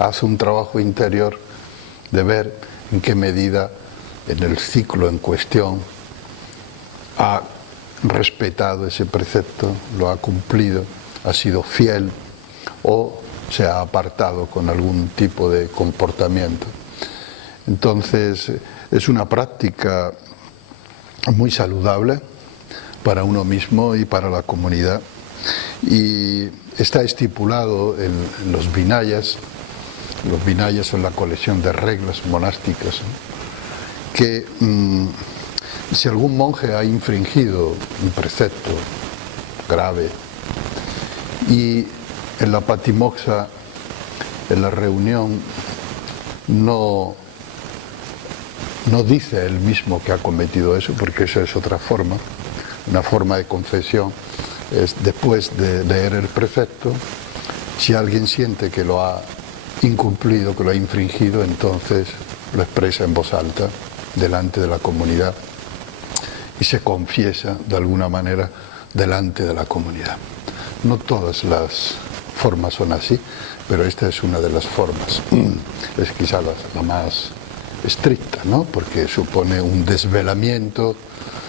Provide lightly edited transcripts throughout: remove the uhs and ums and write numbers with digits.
hace un trabajo interior de ver en qué medida en el ciclo en cuestión ha respetado ese precepto, lo ha cumplido, ha sido fiel o se ha apartado con algún tipo de comportamiento. Entonces, es una práctica muy saludable para uno mismo y para la comunidad. Y está estipulado en los Vinayas. Los Vinayas son la colección de reglas monásticas, ¿no? Que si algún monje ha infringido un precepto grave y en la Patimokkha, en la reunión, no dice él mismo que ha cometido eso, porque eso es otra forma, una forma de confesión, es después de leer el precepto, si alguien siente que lo ha incumplido, que lo ha infringido, entonces lo expresa en voz alta delante de la comunidad y se confiesa de alguna manera delante de la comunidad. No todas las formas son así, pero esta es una de las formas. Es quizá la más estricta, ¿no? Porque supone un desvelamiento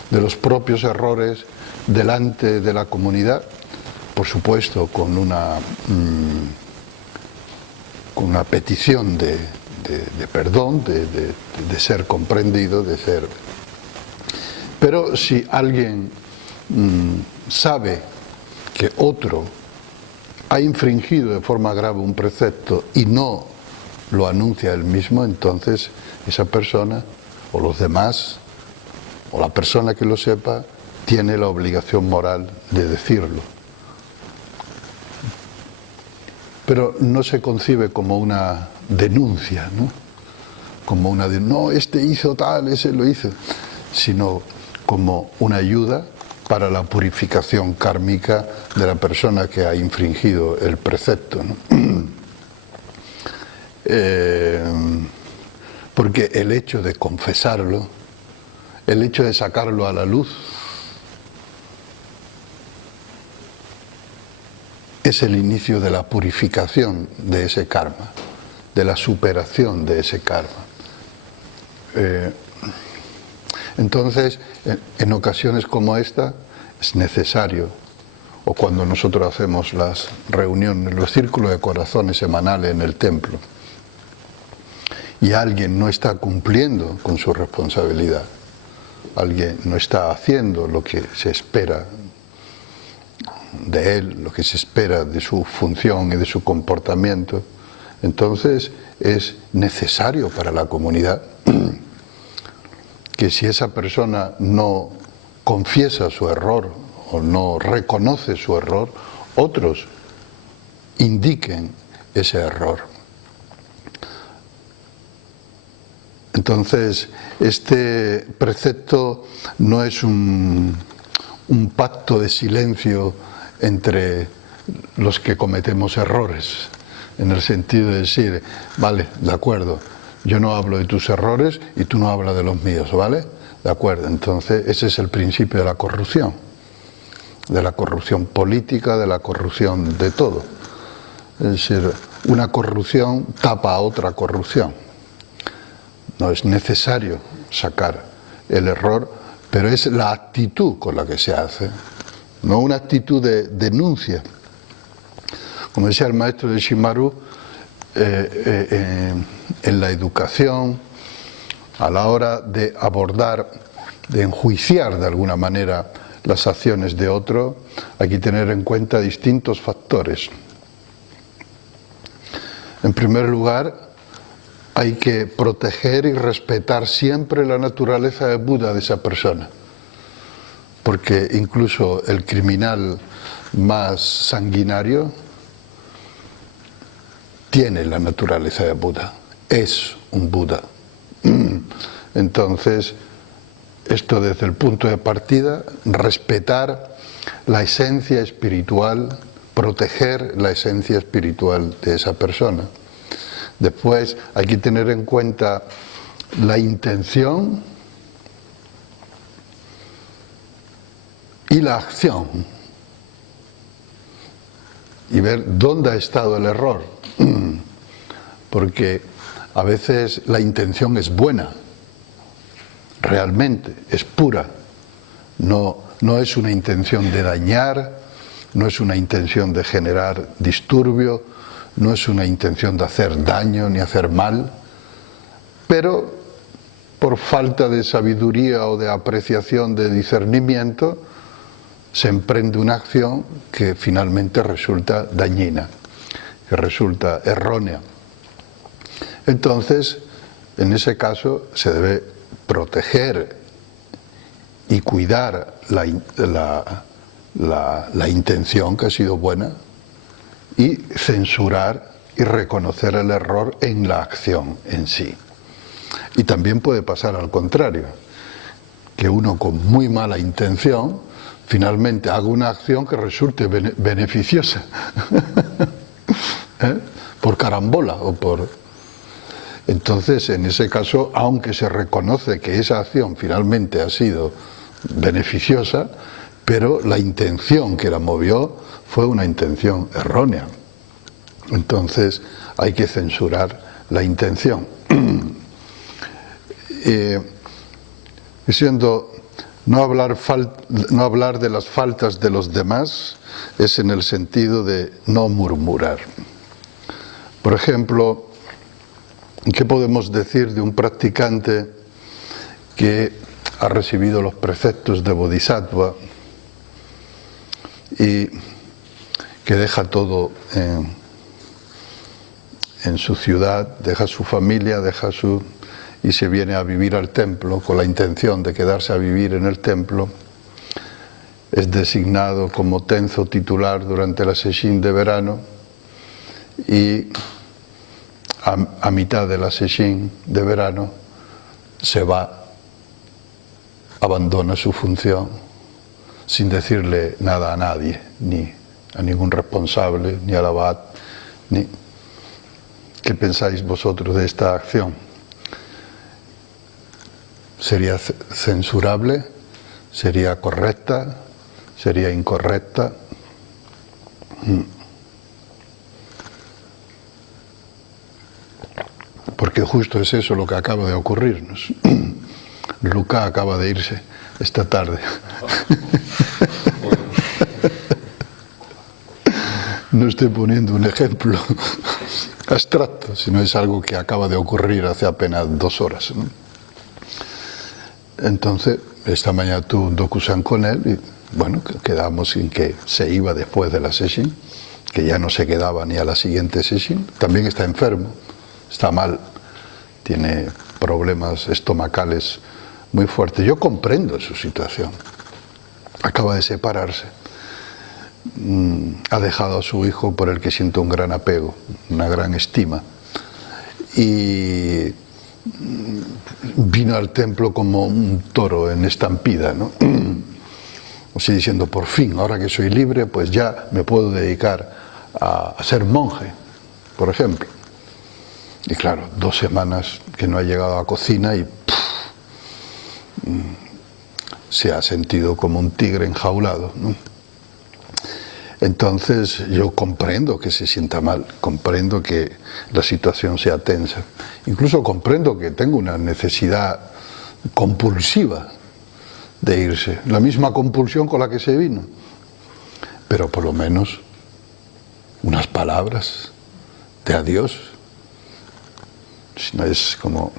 de los propios errores delante de la comunidad, por supuesto con una petición de perdón, de ser comprendido, de ser... Pero si alguien sabe que otro ha infringido de forma grave un precepto y no lo anuncia él mismo, entonces esa persona o los demás o la persona que lo sepa tiene la obligación moral de decirlo. Pero no se concibe como una denuncia, ¿no? Como una de no, este hizo tal, ese lo hizo, sino como una ayuda para la purificación kármica de la persona que ha infringido el precepto, ¿no? Porque el hecho de confesarlo, el hecho de sacarlo a la luz, es el inicio de la purificación de ese karma, de la superación de ese karma. Entonces, en ocasiones como esta, es necesario, o cuando nosotros hacemos las reuniones, los círculos de corazones semanales en el templo, y alguien no está cumpliendo con su responsabilidad, alguien no está haciendo lo que se espera de él, lo que se espera de su función y de su comportamiento, entonces es necesario para la comunidad que si esa persona no confiesa su error o no reconoce su error, otros indiquen ese error. Entonces, este precepto no es un pacto de silencio entre los que cometemos errores, en el sentido de decir, vale, de acuerdo, yo no hablo de tus errores y tú no hablas de los míos, ¿vale? De acuerdo, entonces ese es el principio de la corrupción política, de la corrupción de todo. Es decir, una corrupción tapa a otra corrupción. No es necesario sacar el error, pero es la actitud con la que se hace, no una actitud de denuncia. Como decía el maestro de Shimaru, en la educación, a la hora de abordar, de enjuiciar de alguna manera las acciones de otro, hay que tener en cuenta distintos factores. En primer lugar, hay que proteger y respetar siempre la naturaleza de Buda de esa persona, porque incluso el criminal más sanguinario tiene la naturaleza de Buda, es un Buda. Entonces, esto desde el punto de partida, respetar la esencia espiritual, proteger la esencia espiritual de esa persona. Después hay que tener en cuenta la intención y la acción y ver dónde ha estado el error. porque a veces la intención es buena, realmente, es pura, no es una intención de dañar, no es una intención de generar disturbio, no es una intención de hacer daño ni hacer mal, pero por falta de sabiduría o de apreciación, de discernimiento, se emprende una acción que finalmente resulta dañina, que resulta errónea. Entonces, en ese caso, se debe proteger y cuidar la intención que ha sido buena y censurar y reconocer el error en la acción en sí. Y también puede pasar al contrario, que uno con muy mala intención finalmente haga una acción que resulte beneficiosa por carambola o por... Entonces, en ese caso, aunque se reconoce que esa acción finalmente ha sido beneficiosa, pero la intención que la movió fue una intención errónea. Entonces, hay que censurar la intención. Diciendo, no hablar de las faltas de los demás es en el sentido de no murmurar. Por ejemplo, ¿qué podemos decir de un practicante que ha recibido los preceptos de Bodhisattva y que deja todo en su ciudad, deja su familia, y se viene a vivir al templo con la intención de quedarse a vivir en el templo? Es designado como tenzo titular durante la sesshin de verano y a mitad de la sesshin de verano se va, abandona su función sin decirle nada a nadie, ni a ningún responsable, ni al abad, ni... ¿Qué pensáis vosotros de esta acción? ¿Sería censurable? ¿Sería correcta? ¿Sería incorrecta? Porque justo es eso lo que acaba de ocurrirnos. Luca acaba de irse esta tarde. No estoy poniendo un ejemplo abstracto, sino es algo que acaba de ocurrir hace apenas 2 horas, ¿no? Entonces, esta mañana tuve un dokusan con él y, bueno, quedamos en que se iba después de la sesshin, que ya no se quedaba ni a la siguiente sesshin. También está enfermo, está mal, tiene problemas estomacales muy fuertes. Yo comprendo su situación. Acaba de separarse. Ha dejado a su hijo por el que siente un gran apego, una gran estima. Y vino al templo como un toro en estampida, ¿no? Así diciendo, por fin, ahora que soy libre, pues ya me puedo dedicar a ser monje, por ejemplo. Y claro, 2 semanas que no ha llegado a cocina y se ha sentido como un tigre enjaulado, ¿no? Entonces yo comprendo que se sienta mal, comprendo que la situación sea tensa, incluso comprendo que tenga una necesidad compulsiva de irse, la misma compulsión con la que se vino, pero por lo menos unas palabras de adiós. Si no, es como...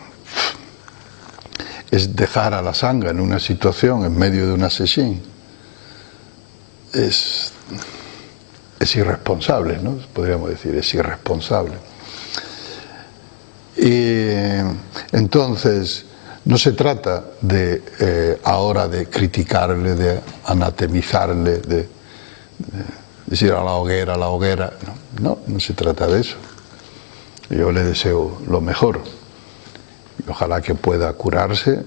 es dejar a la sangha en una situación en medio de una sesshin. Es irresponsable, ¿no? Podríamos decir, es irresponsable. Y entonces no se trata de ahora de criticarle, de anatemizarle, de decir a la hoguera, no se trata de eso. Yo le deseo lo mejor y ojalá que pueda curarse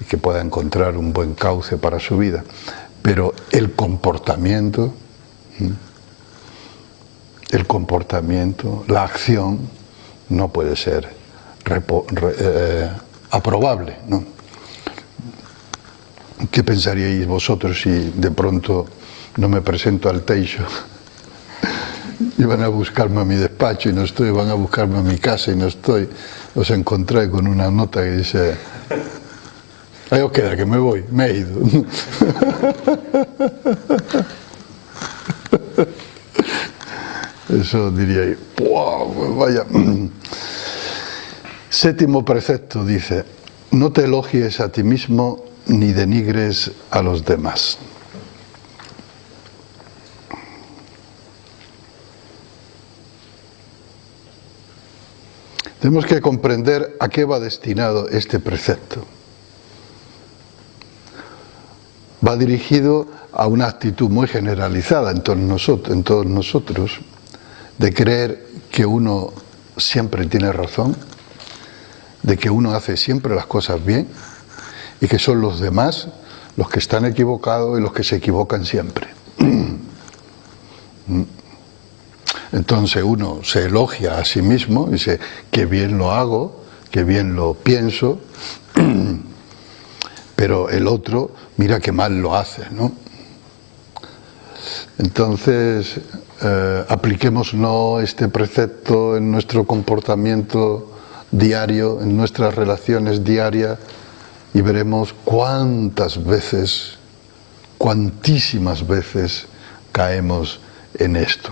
y que pueda encontrar un buen cauce para su vida, pero el comportamiento, la acción no puede ser aprobable, ¿no? ¿Qué pensaríais vosotros si de pronto no me presento al Teixo Iban a buscarme a mi despacho y no estoy, van a buscarme a mi casa y no estoy. Os encontré con una nota que dice: ahí os queda, que me voy, me he ido. Eso diría, ¡wow! Vaya. Séptimo precepto dice: no te elogies a ti mismo ni denigres a los demás. Tenemos que comprender a qué va destinado este precepto. Va dirigido a una actitud muy generalizada en todos nosotros, de creer que uno siempre tiene razón, de que uno hace siempre las cosas bien y que son los demás los que están equivocados y los que se equivocan siempre. Entonces uno se elogia a sí mismo y dice: qué bien lo hago, qué bien lo pienso, pero el otro, mira qué mal lo hace, ¿no? Entonces, apliquémoslo este precepto en nuestro comportamiento diario, en nuestras relaciones diarias, y veremos cuántas veces, cuantísimas veces caemos en esto.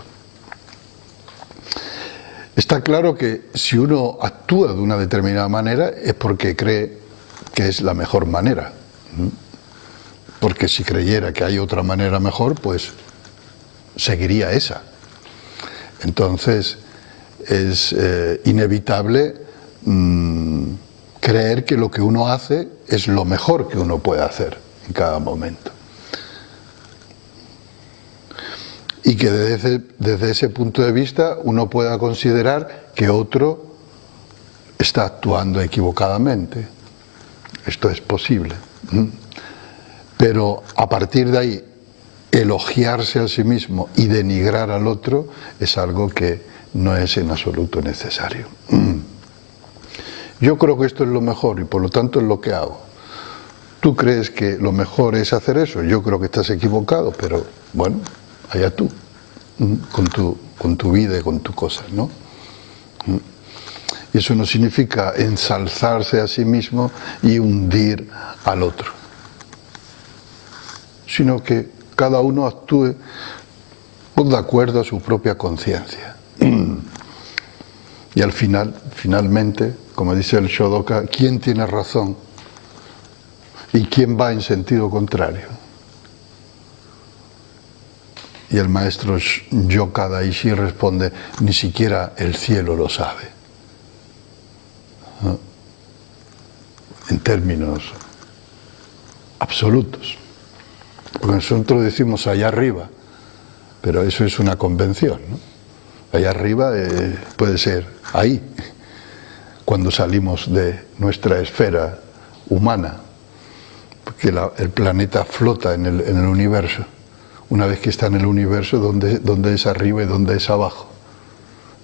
Está claro que si uno actúa de una determinada manera es porque cree que es la mejor manera. Porque si creyera que hay otra manera mejor, pues seguiría esa. Entonces es inevitable creer que lo que uno hace es lo mejor que uno puede hacer en cada momento. Y que desde ese punto de vista uno pueda considerar que otro está actuando equivocadamente. Esto es posible. Pero a partir de ahí, elogiarse a sí mismo y denigrar al otro es algo que no es en absoluto necesario. Yo creo que esto es lo mejor y por lo tanto es lo que hago. Tú crees que lo mejor es hacer eso, yo creo que estás equivocado, pero bueno, allá tú, con tu vida y con tu cosa, ¿no? Y eso no significa ensalzarse a sí mismo y hundir al otro, sino que cada uno actúe de acuerdo a su propia conciencia. Y al finalmente, como dice el Shodoka, ¿quién tiene razón? ¿Y quién va en sentido contrario? Y el maestro Yoka Daishi responde: ni siquiera el cielo lo sabe. ¿No? En términos absolutos. Porque nosotros decimos allá arriba, pero eso es una convención, ¿no? Allá arriba puede ser ahí, cuando salimos de nuestra esfera humana, porque el planeta flota en el universo. Una vez que está en el universo, ¿dónde es arriba y dónde es abajo?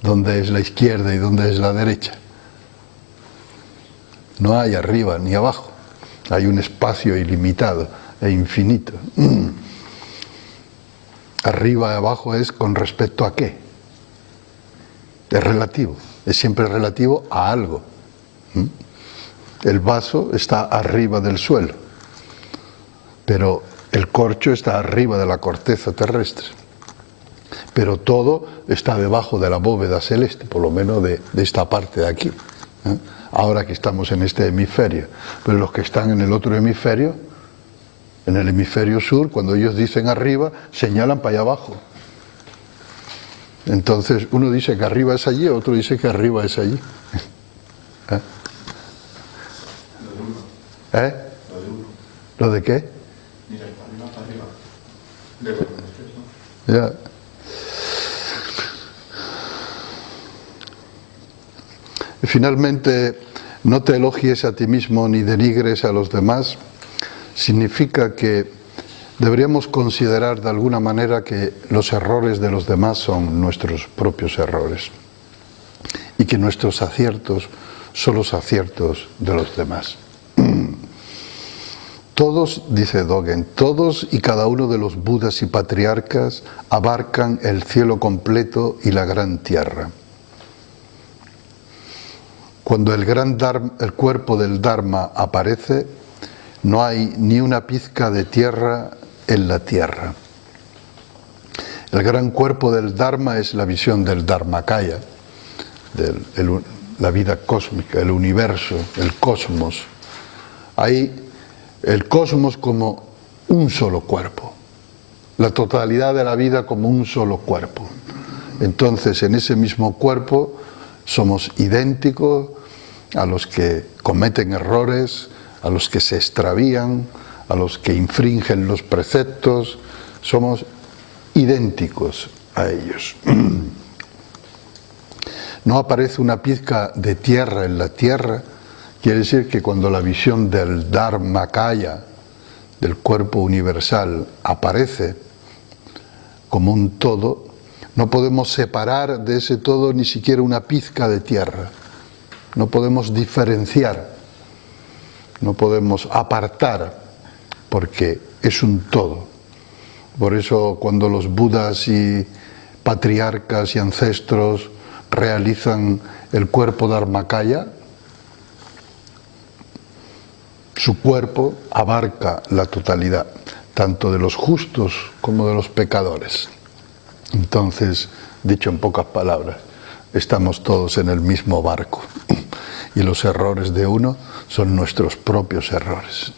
¿Dónde es la izquierda y dónde es la derecha? No hay arriba ni abajo, hay un espacio ilimitado e infinito. Arriba y abajo es con respecto a qué. Es relativo, es siempre relativo a algo. El vaso está arriba del suelo, pero el corcho está arriba de la corteza terrestre. Pero todo está debajo de la bóveda celeste, por lo menos de esta parte de aquí. Ahora que estamos en este hemisferio, pero los que están en el otro hemisferio, en el hemisferio sur, cuando ellos dicen arriba, señalan para allá abajo. Entonces uno dice que arriba es allí, otro dice que arriba es allí. ¿Eh? ¿Lo de qué? Mira, para arriba. De lo que Ya. Y finalmente, no te elogies a ti mismo ni denigres a los demás, significa que deberíamos considerar de alguna manera que los errores de los demás son nuestros propios errores y que nuestros aciertos son los aciertos de los demás. Todos, dice Dogen, todos y cada uno de los Budas y patriarcas abarcan el cielo completo y la gran tierra. Cuando el cuerpo del Dharma aparece, no hay ni una pizca de tierra en la tierra. El gran cuerpo del Dharma es la visión del Dharmakaya, la vida cósmica, el universo, el cosmos. Hay el cosmos como un solo cuerpo, la totalidad de la vida como un solo cuerpo. Entonces, en ese mismo cuerpo somos idénticos a los que cometen errores, a los que se extravían, a los que infringen los preceptos, somos idénticos a ellos. No aparece una pizca de tierra en la tierra, quiere decir que cuando la visión del Dharmakaya, del cuerpo universal, aparece como un todo, no podemos separar de ese todo ni siquiera una pizca de tierra. No podemos diferenciar, no podemos apartar, porque es un todo. Por eso cuando los Budas y patriarcas y ancestros realizan el cuerpo Dharmakaya, su cuerpo abarca la totalidad, tanto de los justos como de los pecadores. Entonces, dicho en pocas palabras, estamos todos en el mismo barco y los errores de uno son nuestros propios errores,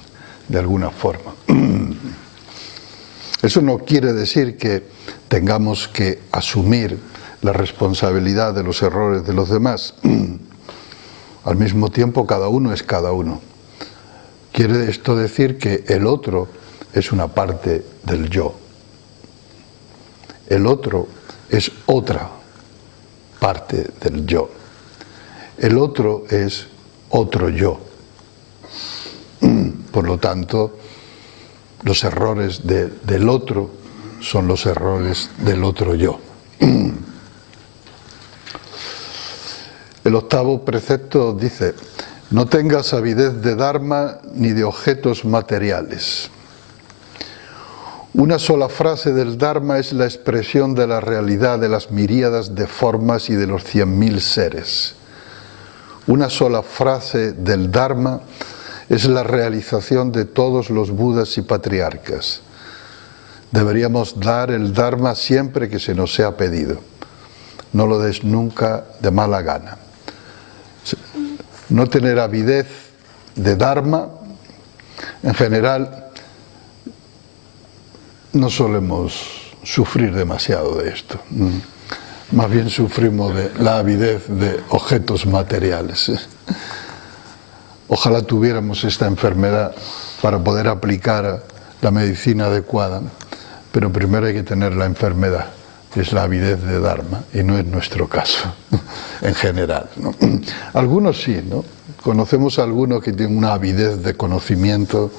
de alguna forma. Eso no quiere decir que tengamos que asumir la responsabilidad de los errores de los demás. Al mismo tiempo, cada uno es cada uno. Quiere esto decir que el otro es una parte del yo. El otro es otra parte del yo. El otro es otro yo. Por lo tanto, los errores del otro son los errores del otro yo. El octavo precepto dice: no tengas avidez de Dharma ni de objetos materiales. Una sola frase del Dharma es la expresión de la realidad de las miríadas de formas y de los 100.000 seres. Una sola frase del Dharma es la realización de todos los Budas y patriarcas. Deberíamos dar el Dharma siempre que se nos sea pedido. No lo des nunca de mala gana. No tener avidez de Dharma, en general, no solemos sufrir demasiado de esto. Más bien sufrimos de la avidez de objetos materiales. Ojalá tuviéramos esta enfermedad para poder aplicar la medicina adecuada, pero primero hay que tener la enfermedad, que es la avidez de Dharma, y no es nuestro caso, en general, ¿no? Algunos sí, ¿no? Conocemos a algunos que tienen una avidez de conocimiento,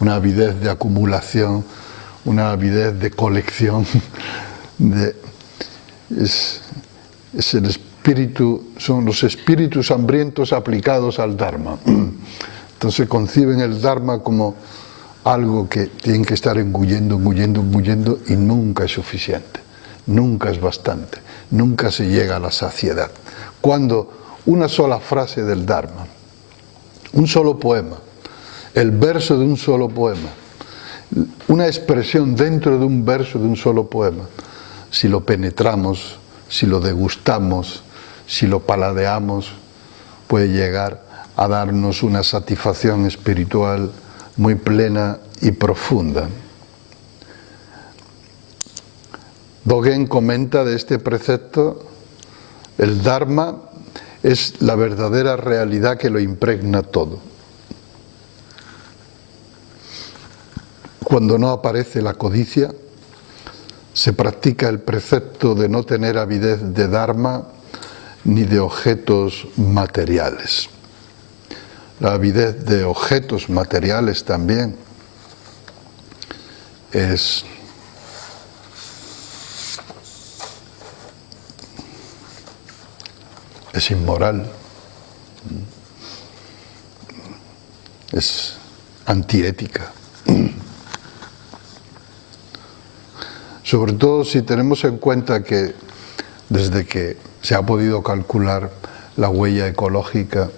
una avidez de acumulación, una avidez de colección, es el espíritu, son los espíritus hambrientos aplicados al Dharma. Entonces conciben el Dharma como algo que tienen que estar engullendo, engullendo, engullendo, y nunca es suficiente, nunca es bastante, nunca se llega a la saciedad. Cuando una sola frase del Dharma, un solo poema, el verso de un solo poema, una expresión dentro de un verso de un solo poema, si lo penetramos, si lo degustamos, si lo paladeamos, puede llegar a darnos una satisfacción espiritual muy plena y profunda. Dogen comenta de este precepto: el Dharma es la verdadera realidad que lo impregna todo. Cuando no aparece la codicia, se practica el precepto de no tener avidez de Dharma ni de objetos materiales. La avidez de objetos materiales también es inmoral, es antiética. Sobre todo si tenemos en cuenta que desde que se ha podido calcular la huella ecológica,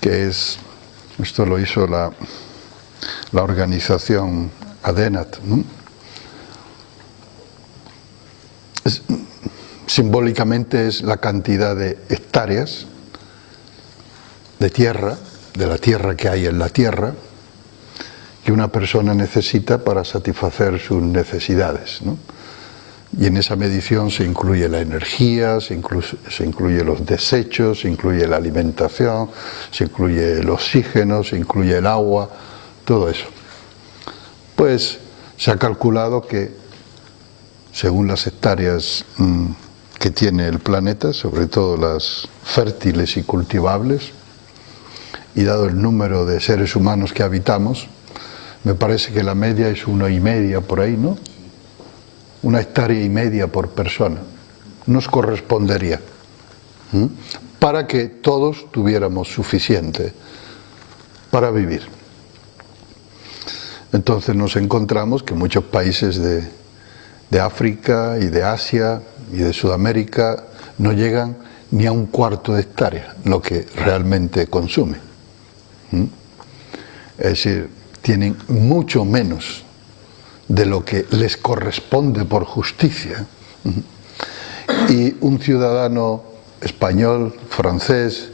que es, esto lo hizo la organización ADENAT, ¿no? Simbólicamente es la cantidad de hectáreas de tierra, de la tierra que hay en la tierra, que una persona necesita para satisfacer sus necesidades, ¿no? Y en esa medición se incluye la energía, se incluye los desechos, se incluye la alimentación, se incluye el oxígeno, se incluye el agua, todo eso. Pues se ha calculado que, según las hectáreas que tiene el planeta, sobre todo las fértiles y cultivables, y dado el número de seres humanos que habitamos, me parece que la media es 1,5 por ahí, ¿no? 1,5 hectáreas por persona. Nos correspondería para que todos tuviéramos suficiente para vivir. Entonces nos encontramos que muchos países de África y de Asia y de Sudamérica no llegan ni a 1/4 de hectárea, lo que realmente consume. Es decir, tienen mucho menos de lo que les corresponde por justicia. Y un ciudadano español, francés,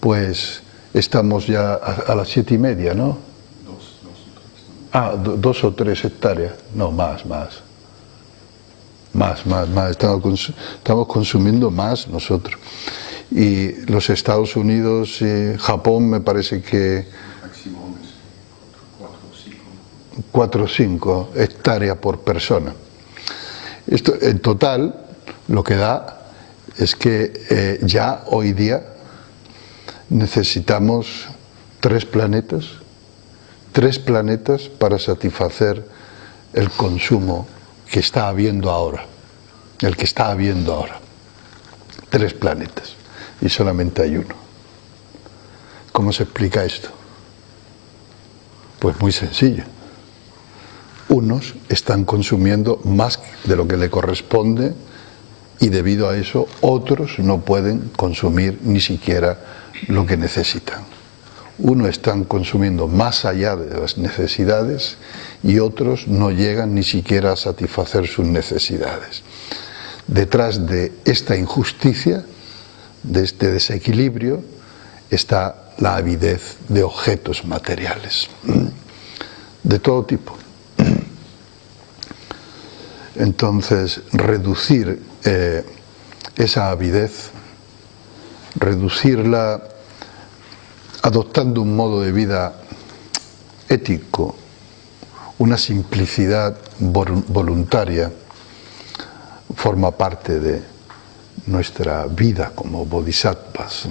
pues estamos ya a las 7,5, ¿no? 2 o 3 hectáreas. No, más. Estamos consumiendo más nosotros. Y los Estados Unidos y Japón me parece que 4 o 5 hectáreas por persona. Esto en total lo que da es que ya hoy día necesitamos 3 planetas para satisfacer el consumo que está habiendo ahora, 3 planetas, y solamente hay uno. ¿Cómo se explica esto? Pues muy sencillo. Unos están consumiendo más de lo que le corresponde y debido a eso otros no pueden consumir ni siquiera lo que necesitan. Unos están consumiendo más allá de las necesidades y otros no llegan ni siquiera a satisfacer sus necesidades. Detrás de esta injusticia, de este desequilibrio, está la avidez de objetos materiales, de todo tipo. Entonces, reducir esa avidez, reducirla adoptando un modo de vida ético, una simplicidad voluntaria, forma parte de nuestra vida como bodhisattvas.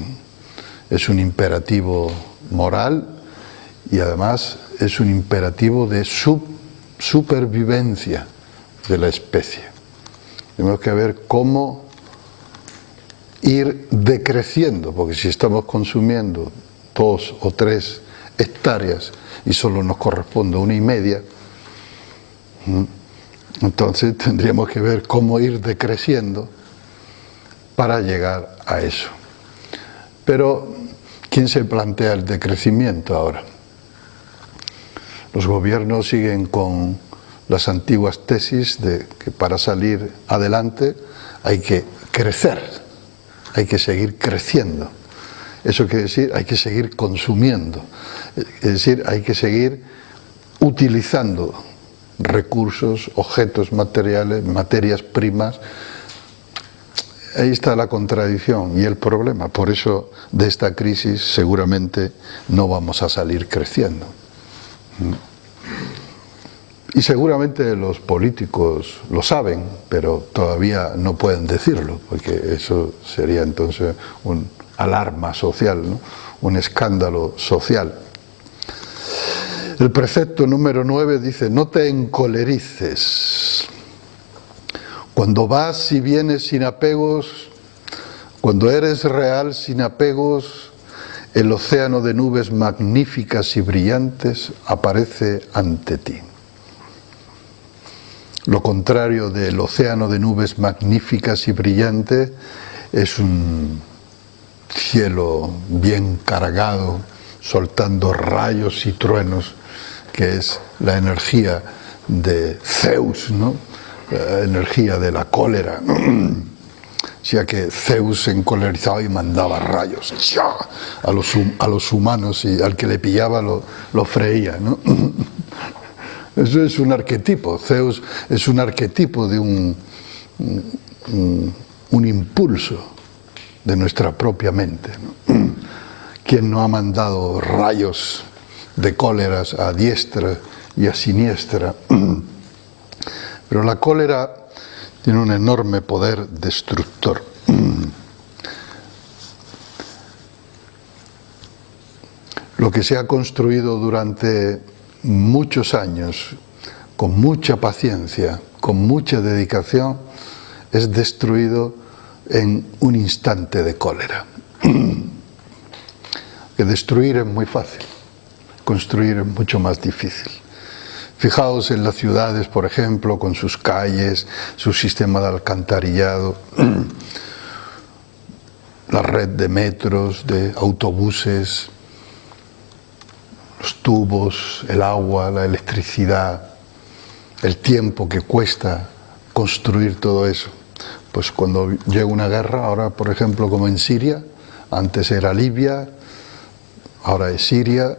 Es un imperativo moral y además es un imperativo de supervivencia de la especie. Tenemos que ver cómo ir decreciendo, porque si estamos consumiendo 2 o 3 hectáreas y solo nos corresponde 1,5, entonces tendríamos que ver cómo ir decreciendo para llegar a eso. Pero ¿quién se plantea el decrecimiento ahora? Los gobiernos siguen con las antiguas tesis de que para salir adelante hay que crecer, hay que seguir creciendo. Eso quiere decir, hay que seguir consumiendo, es decir, hay que seguir utilizando recursos, objetos materiales, materias primas. Ahí está la contradicción y el problema. Por eso de esta crisis seguramente no vamos a salir creciendo. Y seguramente los políticos lo saben, pero todavía no pueden decirlo, porque eso sería entonces una alarma social, ¿no? Un escándalo social. El precepto número 9 dice: no te encolerices. Cuando vas y vienes sin apegos, cuando eres real sin apegos, el océano de nubes magníficas y brillantes aparece ante ti. Lo contrario del océano de nubes magníficas y brillantes es un cielo bien cargado, soltando rayos y truenos, que es la energía de Zeus, ¿no? La energía de la cólera, ¿no? O sea que Zeus se encolerizaba y mandaba rayos a los humanos, y al que le pillaba lo freía, ¿no? Eso es un arquetipo. Zeus es un arquetipo de un impulso de nuestra propia mente, ¿no? ¿Quién no ha mandado rayos de cóleras a diestra y a siniestra? Pero la cólera tiene un enorme poder destructor. Lo que se ha construido durante muchos años, con mucha paciencia, con mucha dedicación, es destruido en un instante de cólera. Que destruir es muy fácil, construir es mucho más difícil. Fijaos en las ciudades, por ejemplo, con sus calles, su sistema de alcantarillado, la red de metros, de autobuses, los tubos, el agua, la electricidad, el tiempo que cuesta construir todo eso. Pues cuando llega una guerra, ahora por ejemplo como en Siria, antes era Libia, ahora es Siria,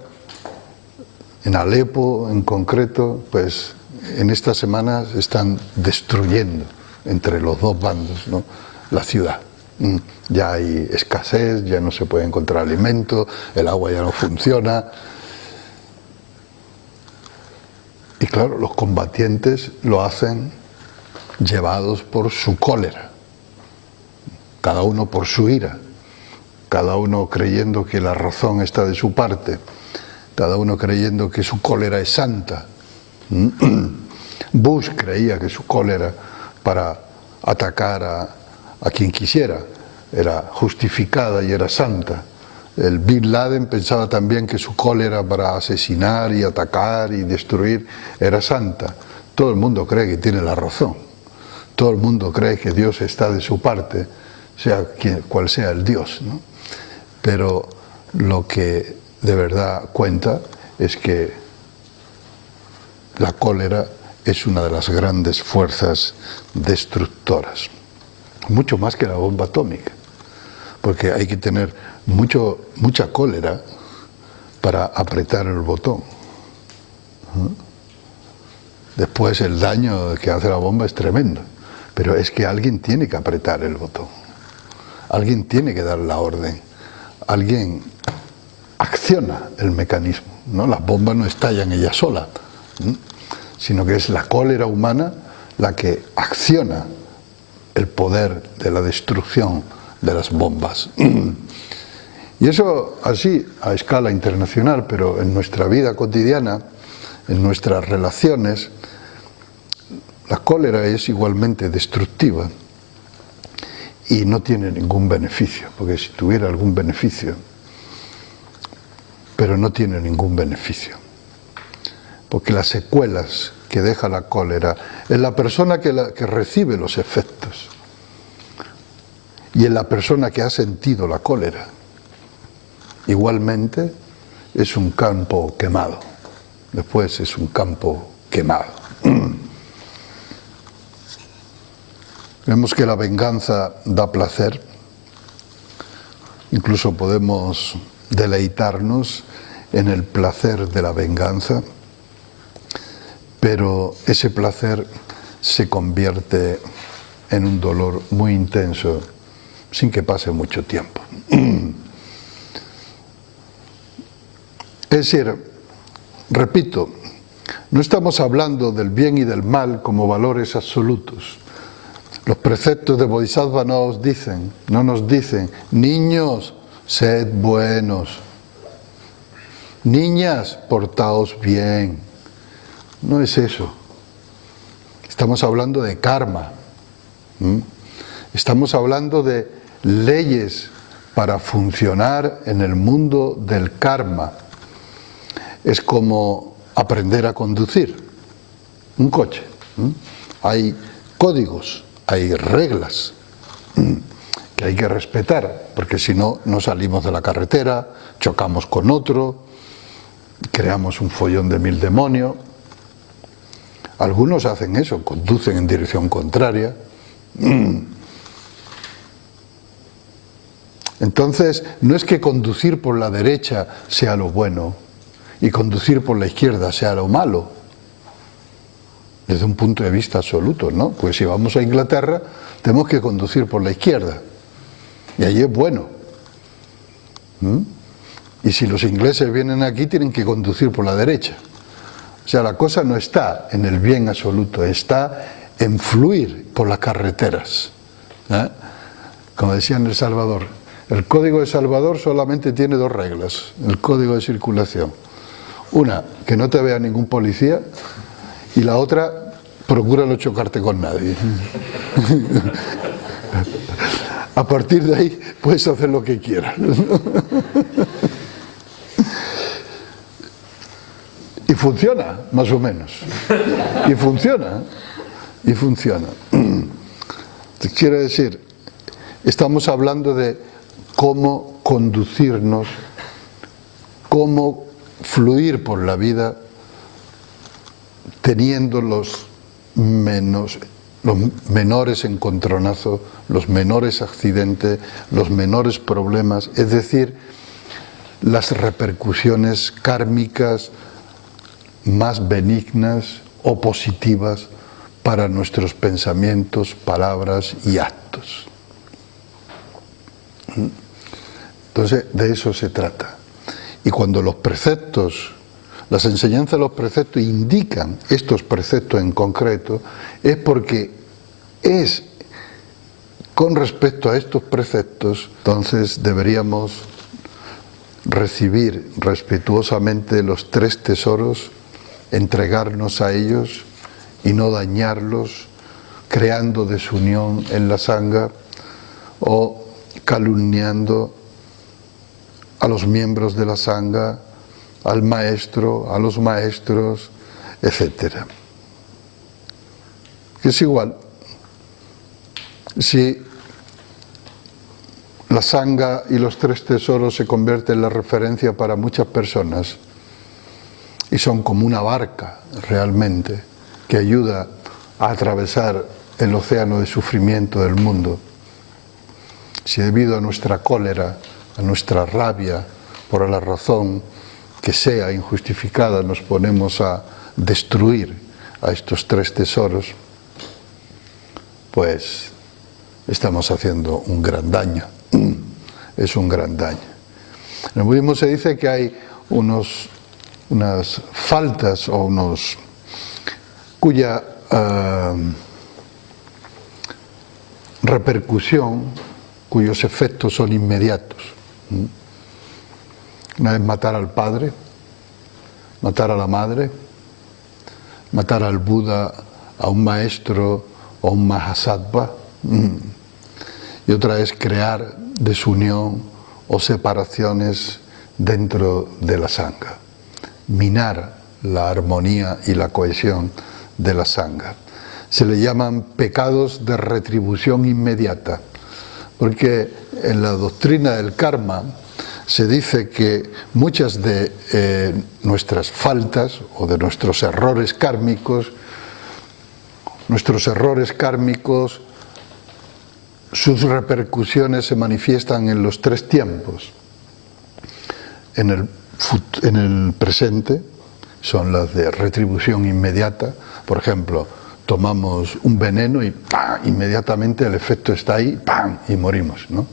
en Alepo en concreto, pues en estas semanas están destruyendo entre los dos bandos, ¿no?, la ciudad. Ya hay escasez, ya no se puede encontrar alimento, el agua ya no funciona. Y claro, los combatientes lo hacen llevados por su cólera, cada uno por su ira, cada uno creyendo que la razón está de su parte, cada uno creyendo que su cólera es santa. Bush creía que su cólera para atacar a quien quisiera era justificada y era santa. El Bin Laden pensaba también que su cólera para asesinar y atacar y destruir era santa. Todo el mundo cree que tiene la razón. Todo el mundo cree que Dios está de su parte, sea cual sea el Dios, ¿no? Pero lo que de verdad cuenta es que la cólera es una de las grandes fuerzas destructoras, mucho más que la bomba atómica, porque hay que tener mucha cólera para apretar el botón. Después el daño que hace la bomba es tremendo, pero es que alguien tiene que apretar el botón, alguien tiene que dar la orden, alguien acciona el mecanismo, ¿no? Las bombas no estallan ellas solas, sino que es la cólera humana la que acciona el poder de la destrucción de las bombas. Y eso así a escala internacional, pero en nuestra vida cotidiana, en nuestras relaciones, la cólera es igualmente destructiva y no tiene ningún beneficio, porque si tuviera algún beneficio, pero no tiene ningún beneficio, porque las secuelas que deja la cólera en la persona que recibe los efectos y en la persona que ha sentido la cólera, igualmente es un campo quemado, después es un campo quemado. Vemos que la venganza da placer, incluso podemos deleitarnos en el placer de la venganza, pero ese placer se convierte en un dolor muy intenso sin que pase mucho tiempo. Es decir, repito, no estamos hablando del bien y del mal como valores absolutos. Los preceptos de Bodhisattva no nos dicen, niños, sed buenos, niñas, portaos bien. No es eso. Estamos hablando de karma. Estamos hablando de leyes para funcionar en el mundo del karma. Es como aprender a conducir un coche. Hay códigos, hay reglas que hay que respetar, porque si no, no salimos de la carretera, chocamos con otro, creamos un follón de 1000 demonios. Algunos hacen eso, conducen en dirección contraria. Entonces, no es que conducir por la derecha sea lo bueno y conducir por la izquierda sea lo malo, desde un punto de vista absoluto, ¿no? Pues si vamos a Inglaterra, tenemos que conducir por la izquierda, y allí es bueno. Y si los ingleses vienen aquí, tienen que conducir por la derecha. O sea, la cosa no está en el bien absoluto, está en fluir por las carreteras. Como decía en El Salvador, el Código de Salvador solamente tiene 2 reglas, el Código de Circulación. Una, que no te vea ningún policía, y la otra, procura no chocarte con nadie. A partir de ahí puedes hacer lo que quieras. Y funciona, más o menos. Y funciona. Y funciona. Te quiero decir, estamos hablando de cómo conducirnos, cómo fluir por la vida teniendo los menores encontronazos, los menores accidentes, los menores problemas, es decir, las repercusiones kármicas más benignas o positivas para nuestros pensamientos, palabras y actos. Entonces, de eso se trata. Y cuando los preceptos, las enseñanzas de los preceptos indican estos preceptos en concreto, es porque es con respecto a estos preceptos, entonces deberíamos recibir respetuosamente los 3 tesoros, entregarnos a ellos y no dañarlos, creando desunión en la sangha o calumniando a los miembros de la sangha, al maestro, a los maestros, etc. Es igual si la sangha y los 3 tesoros se convierten en la referencia para muchas personas y son como una barca realmente que ayuda a atravesar el océano de sufrimiento del mundo. Si debido a nuestra cólera, a nuestra rabia, por la razón que sea injustificada, nos ponemos a destruir a estos 3 tesoros, pues estamos haciendo un gran daño. Es un gran daño. En el budismo se dice que hay unas faltas o cuya repercusión, cuyos efectos son inmediatos. Una es matar al padre, matar a la madre, matar al Buda, a un maestro o a un Mahasattva. Y otra es crear desunión o separaciones dentro de la sangha, minar la armonía y la cohesión de la sangha. Se le llaman pecados de retribución inmediata, porque en la doctrina del karma se dice que muchas de nuestras faltas o de nuestros errores kármicos, sus repercusiones se manifiestan en los 3 tiempos. En el presente son las de retribución inmediata. Por ejemplo, tomamos un veneno y ¡pam!, inmediatamente el efecto está ahí, ¡pam!, y morimos, ¿no?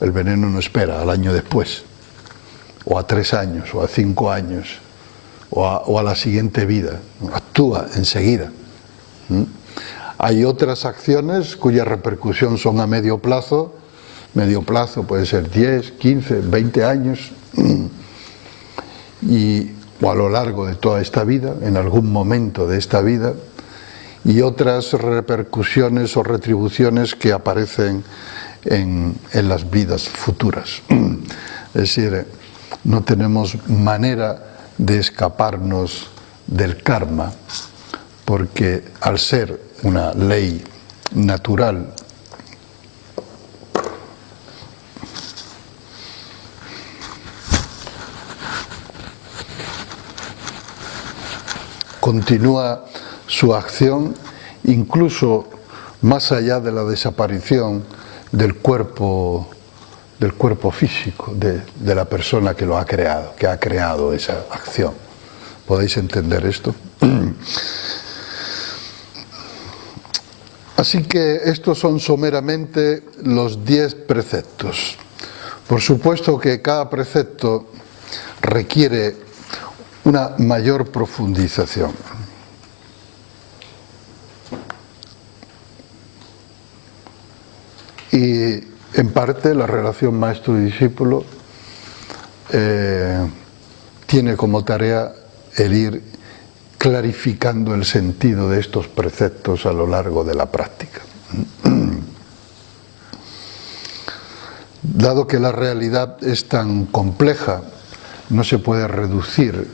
El veneno no espera al año después, o a 3 años, o a 5 años, o a la siguiente vida. Actúa enseguida. Hay otras acciones cuya repercusión son a medio plazo. Medio plazo puede ser 10, 15, 20 años, o a lo largo de toda esta vida, en algún momento de esta vida, y otras repercusiones o retribuciones que aparecen en las vidas futuras. Es decir, no tenemos manera de escaparnos del karma, porque al ser una ley natural, continúa su acción incluso más allá de la desaparición del cuerpo físico de la persona que lo ha creado, que ha creado esa acción. ¿Podéis entender esto? Así que estos son someramente los 10 preceptos. Por supuesto que cada precepto requiere una mayor profundización. Y en parte la relación maestro-discípulo tiene como tarea el ir clarificando el sentido de estos preceptos a lo largo de la práctica. Dado que la realidad es tan compleja, no se puede reducir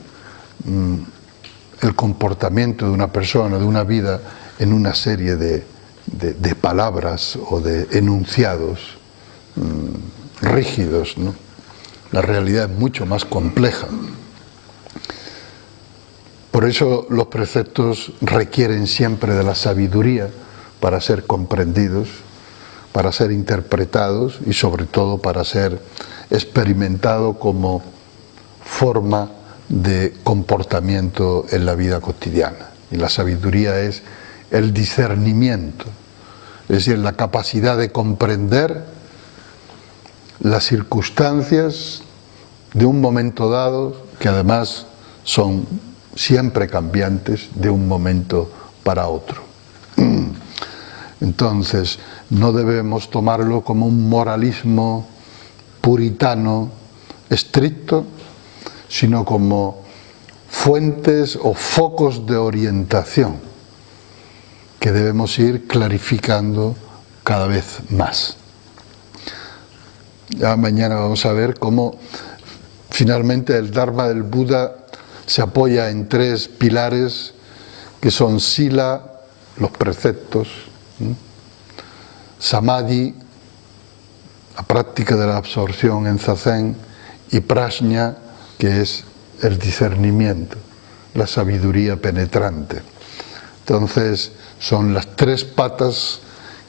el comportamiento de una persona, de una vida, en una serie de palabras o de enunciados rígidos, ¿no? La realidad es mucho más compleja. Por eso los preceptos requieren siempre de la sabiduría para ser comprendidos, para ser interpretados y sobre todo para ser experimentado como forma de comportamiento en la vida cotidiana. Y la sabiduría es el discernimiento, es decir, la capacidad de comprender las circunstancias de un momento dado, que además son siempre cambiantes de un momento para otro. Entonces, no debemos tomarlo como un moralismo puritano estricto, sino como fuentes o focos de orientación que debemos ir clarificando cada vez más. Ya mañana vamos a ver cómo finalmente el Dharma del Buda se apoya en 3 pilares que son Sila, los preceptos, Samadhi, la práctica de la absorción en Zazen, y Prajna, que es el discernimiento, la sabiduría penetrante. Entonces, son las 3 patas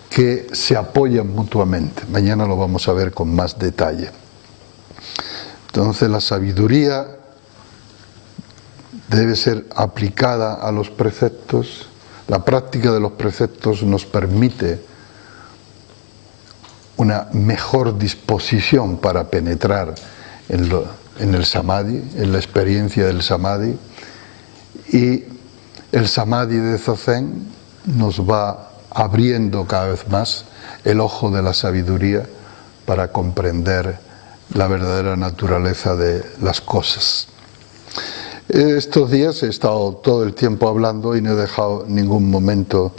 que se apoyan mutuamente. Mañana lo vamos a ver con más detalle. Entonces, la sabiduría debe ser aplicada a los preceptos. La práctica de los preceptos nos permite una mejor disposición para penetrar en el samadhi, en la experiencia del samadhi, y el samadhi de Zazen nos va abriendo cada vez más el ojo de la sabiduría para comprender la verdadera naturaleza de las cosas. Estos días he estado todo el tiempo hablando y no he dejado ningún momento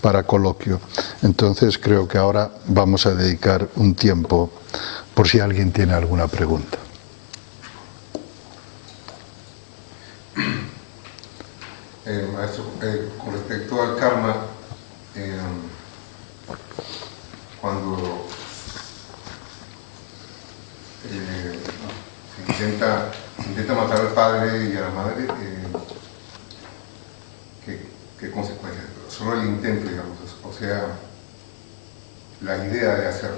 para coloquio. Entonces creo que ahora vamos a dedicar un tiempo por si alguien tiene alguna pregunta. Maestro, con respecto al karma, cuando se intenta matar al padre y a la madre, ¿qué consecuencias? Solo el intento, digamos, o sea, la idea de hacerlo.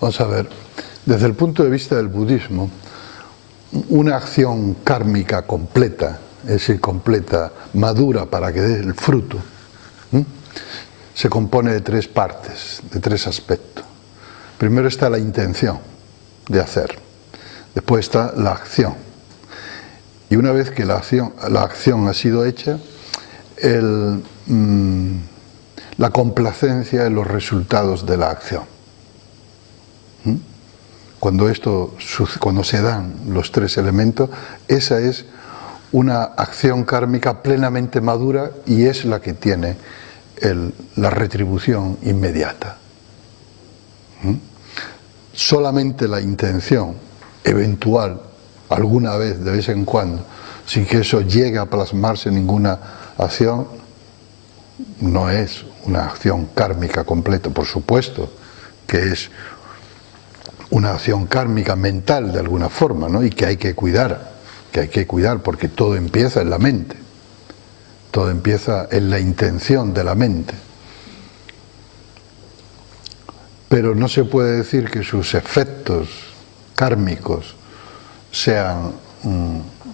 Vamos a ver, desde el punto de vista del budismo, una acción kármica completa, es decir, completa, madura para que dé el fruto, se compone de 3 partes, de 3 aspectos. Primero está la intención de hacer, después está la acción. Y una vez que la acción ha sido hecha, la complacencia en los resultados de la acción. Cuando se dan los 3 elementos, esa es una acción kármica plenamente madura y es la que tiene la retribución inmediata. Solamente la intención eventual, alguna vez, de vez en cuando, sin que eso llegue a plasmarse en ninguna acción, no es una acción kármica completa. Por supuesto que es una acción kármica mental de alguna forma, ¿no? Y que hay que cuidar, porque todo empieza en la mente, todo empieza en la intención de la mente. Pero no se puede decir que sus efectos kármicos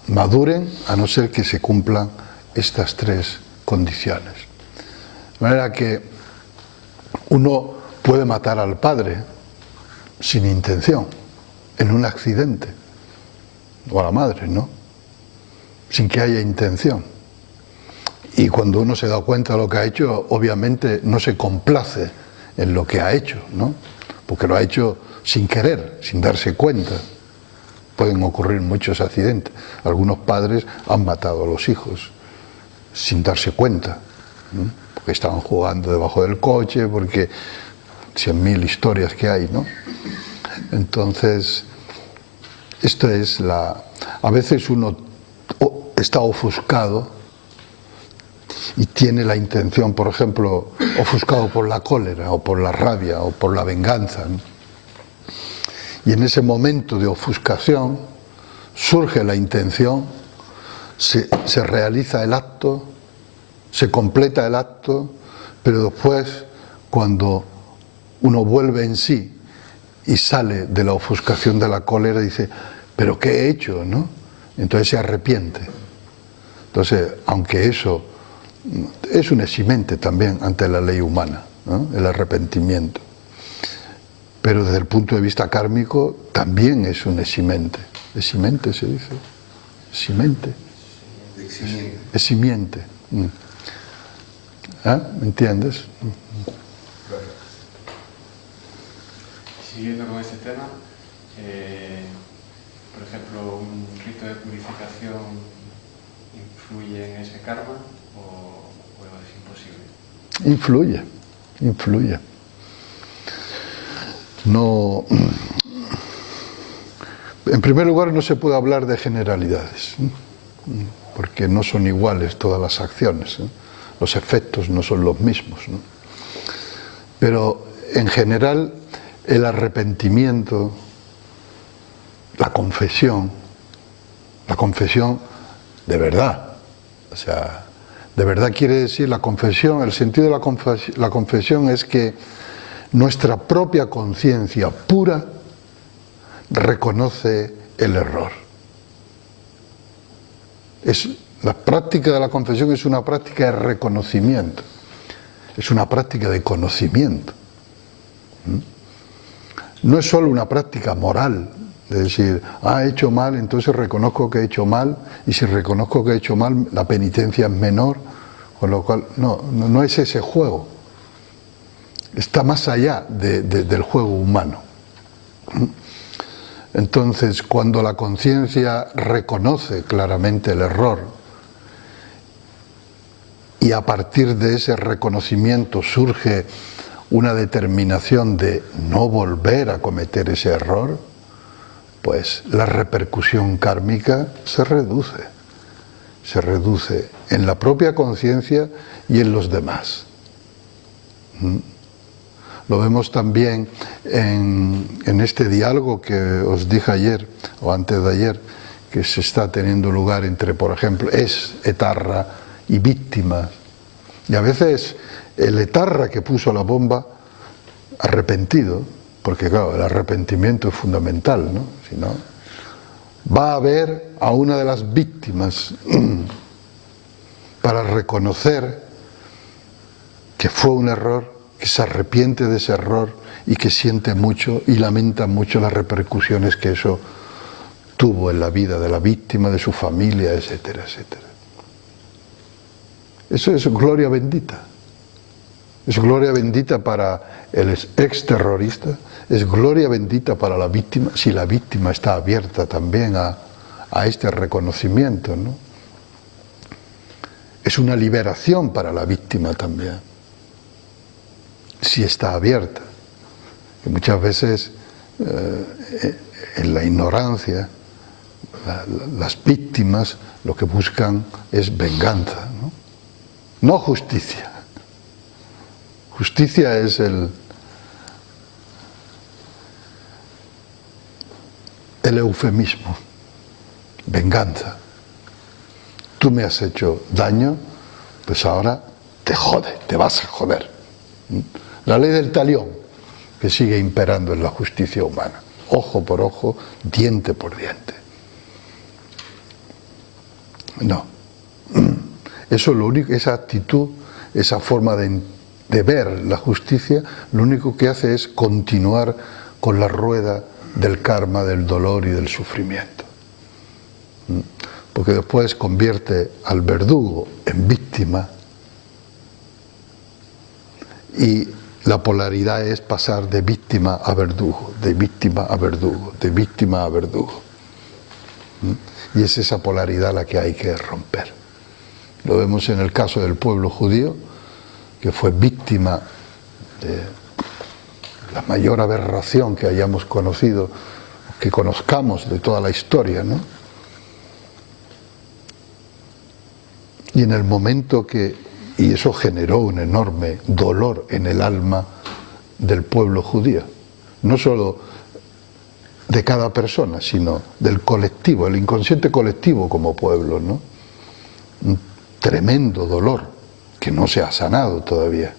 maduren a no ser que se cumplan estas tres condiciones. De manera que uno puede matar al padre sin intención, en un accidente, o a la madre, ¿no? Sin que haya intención. Y cuando uno se da cuenta de lo que ha hecho, obviamente no se complace en lo que ha hecho, ¿no? Porque lo ha hecho sin querer, sin darse cuenta. Pueden ocurrir muchos accidentes. Algunos padres han matado a los hijos sin darse cuenta, ¿no? Porque estaban jugando debajo del coche, porque 100.000 historias que hay, ¿no? Entonces, esto es a veces uno está ofuscado y tiene la intención, por ejemplo, ofuscado por la cólera o por la rabia o por la venganza, ¿no? Y en ese momento de ofuscación surge la intención, se realiza el acto, se completa el acto, pero después, cuando uno vuelve en sí y sale de la ofuscación de la cólera, dice, ¿pero qué he hecho?, ¿no? Entonces se arrepiente. Entonces, aunque eso es un eximente también ante la ley humana, ¿no?, el arrepentimiento, pero desde el punto de vista kármico también es un eximente. Eximente se dice. Eximente. Eximiente. ¿Ah? ¿Me entiendes? Siguiendo con este tema, por ejemplo, ¿un rito de purificación influye en ese karma o es imposible? Influye. No, en primer lugar, no se puede hablar de generalidades, porque no son iguales todas las acciones, ¿eh? Los efectos no son los mismos, ¿no? Pero en general el arrepentimiento, la confesión de verdad, o sea, de verdad quiere decir la confesión, el sentido de la confesión es que nuestra propia conciencia pura reconoce el error. La práctica de la confesión es una práctica de reconocimiento, es una práctica de conocimiento. No es solo una práctica moral, de decir, he hecho mal, entonces reconozco que he hecho mal, y si reconozco que he hecho mal, la penitencia es menor, con lo cual, no es ese juego. Está más allá del juego humano. Entonces, cuando la conciencia reconoce claramente el error y a partir de ese reconocimiento surge una determinación de no volver a cometer ese error, pues la repercusión kármica se reduce en la propia conciencia y en los demás. Lo vemos también en este diálogo que os dije ayer, o antes de ayer, que se está teniendo lugar entre, por ejemplo, etarra y víctimas. Y a veces el etarra que puso la bomba, arrepentido, porque claro, el arrepentimiento es fundamental, ¿no? Si no, va a ver a una de las víctimas para reconocer que fue un error, que se arrepiente de ese error y que siente mucho y lamenta mucho las repercusiones que eso tuvo en la vida de la víctima, de su familia, etcétera, etcétera. Eso es gloria bendita. Es gloria bendita para el exterrorista, es gloria bendita para la víctima, si la víctima está abierta también a este reconocimiento, ¿no? Es una liberación para la víctima también. sí está abierta. Y muchas veces en la ignorancia las víctimas lo que buscan es venganza, no justicia. Justicia es el eufemismo. Venganza. Tú me has hecho daño, pues ahora te jode, te vas a joder. La ley del talión, que sigue imperando en la justicia humana. Ojo por ojo, diente por diente. No. Eso lo único, esa actitud, esa forma de ver la justicia, lo único que hace es continuar con la rueda del karma, del dolor y del sufrimiento. Porque después convierte al verdugo en víctima, y la polaridad es pasar de víctima a verdugo, de víctima a verdugo, de víctima a verdugo. Y es esa polaridad la que hay que romper. Lo vemos en el caso del pueblo judío, que fue víctima de la mayor aberración que hayamos conocido, que conozcamos de toda la historia, ¿no? Y en el momento y eso generó un enorme dolor en el alma del pueblo judío, no solo de cada persona, sino del colectivo, el inconsciente colectivo como pueblo, ¿no? Un tremendo dolor que no se ha sanado todavía.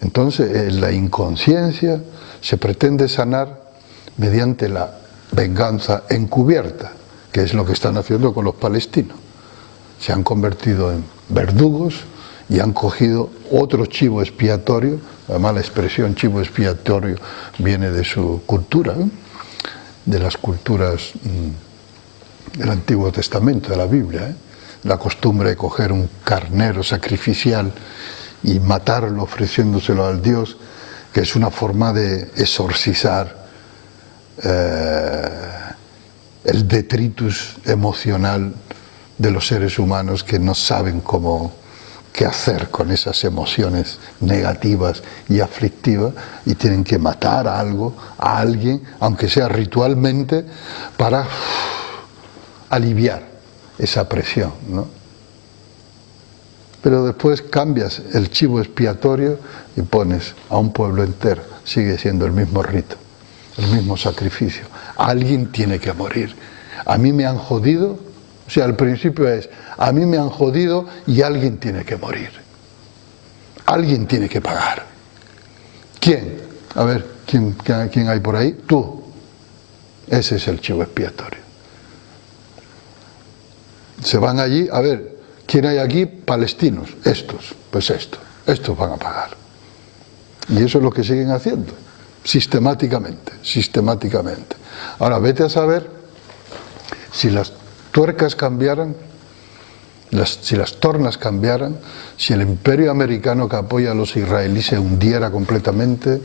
Entonces, en la inconsciencia se pretende sanar mediante la venganza encubierta, que es lo que están haciendo con los palestinos. Se han convertido en verdugos y han cogido otro chivo expiatorio. Además, la expresión chivo expiatorio viene de su cultura, de las culturas del Antiguo Testamento, de la Biblia. La costumbre de coger un carnero sacrificial y matarlo ofreciéndoselo al Dios, que es una forma de exorcizar el detritus emocional de los seres humanos, que no saben qué hacer con esas emociones negativas y aflictivas, y tienen que matar a alguien, aunque sea ritualmente, para aliviar esa presión, ¿no? Pero después cambias el chivo expiatorio y pones a un pueblo entero, sigue siendo el mismo rito, el mismo sacrificio. Alguien tiene que morir. A mí me han jodido, o sea, al principio es, a mí me han jodido y alguien tiene que morir. Alguien tiene que pagar. ¿Quién? A ver, ¿quién hay por ahí? Tú. Ese es el chivo expiatorio. Se van allí, a ver, ¿quién hay aquí? Palestinos, estos, pues estos van a pagar. Y eso es lo que siguen haciendo, sistemáticamente. Ahora, vete a saber si las tuercas cambiaran, si las tornas cambiaran, si el imperio americano que apoya a los israelíes se hundiera completamente,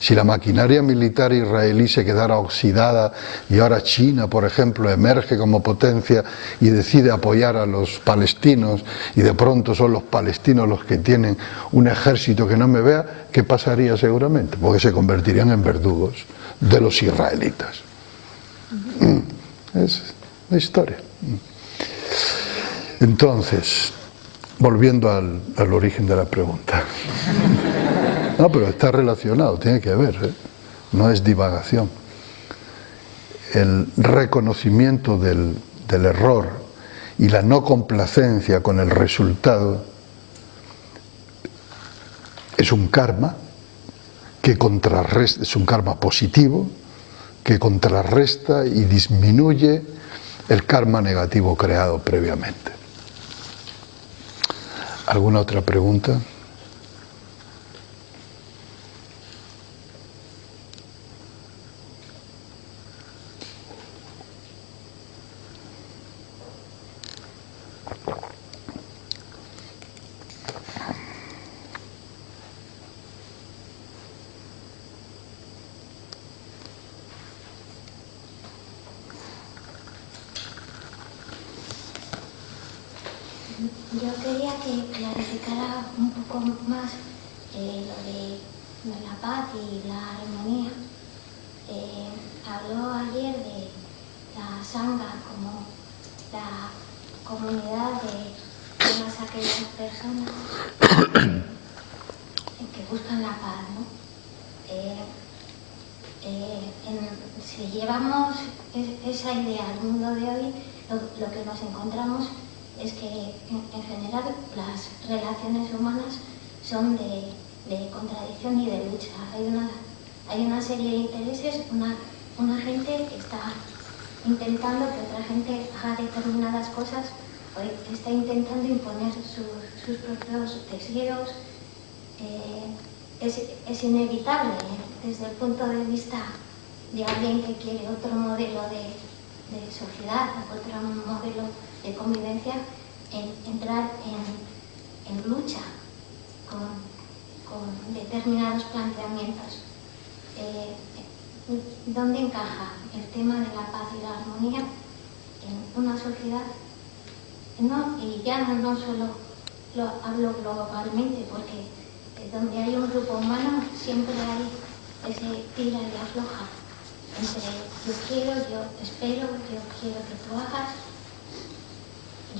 si la maquinaria militar israelí se quedara oxidada y ahora China, por ejemplo, emerge como potencia y decide apoyar a los palestinos, y de pronto son los palestinos los que tienen un ejército que no me vea, ¿qué pasaría seguramente? Porque se convertirían en verdugos de los israelitas. Es la historia. Entonces, volviendo al origen de la pregunta. No, pero está relacionado, tiene que ver, no es divagación. El reconocimiento del error y la no complacencia con el resultado es un karma que contrarresta, es un karma positivo que contrarresta y disminuye el karma negativo creado previamente. ¿Alguna otra pregunta? Yo quería que clarificara un poco más lo de la paz y la armonía. Habló ayer de la Sangha como la comunidad de todas aquellas personas que buscan la paz, ¿no? Si llevamos esa idea al mundo de hoy, lo que nos encontramos es que en general las relaciones humanas son de contradicción y de lucha. Hay una serie de intereses, una gente que está intentando que otra gente haga determinadas cosas, o está intentando imponer sus propios deseos. Es inevitable, desde el punto de vista de alguien que quiere otro modelo de sociedad, otro modelo de convivencia, entrar en lucha con determinados planteamientos. ¿Dónde encaja el tema de la paz y la armonía en una sociedad? No, y ya no solo lo hablo globalmente, porque donde hay un grupo humano siempre hay ese tira y afloja entre yo quiero, yo espero, yo quiero que tú hagas,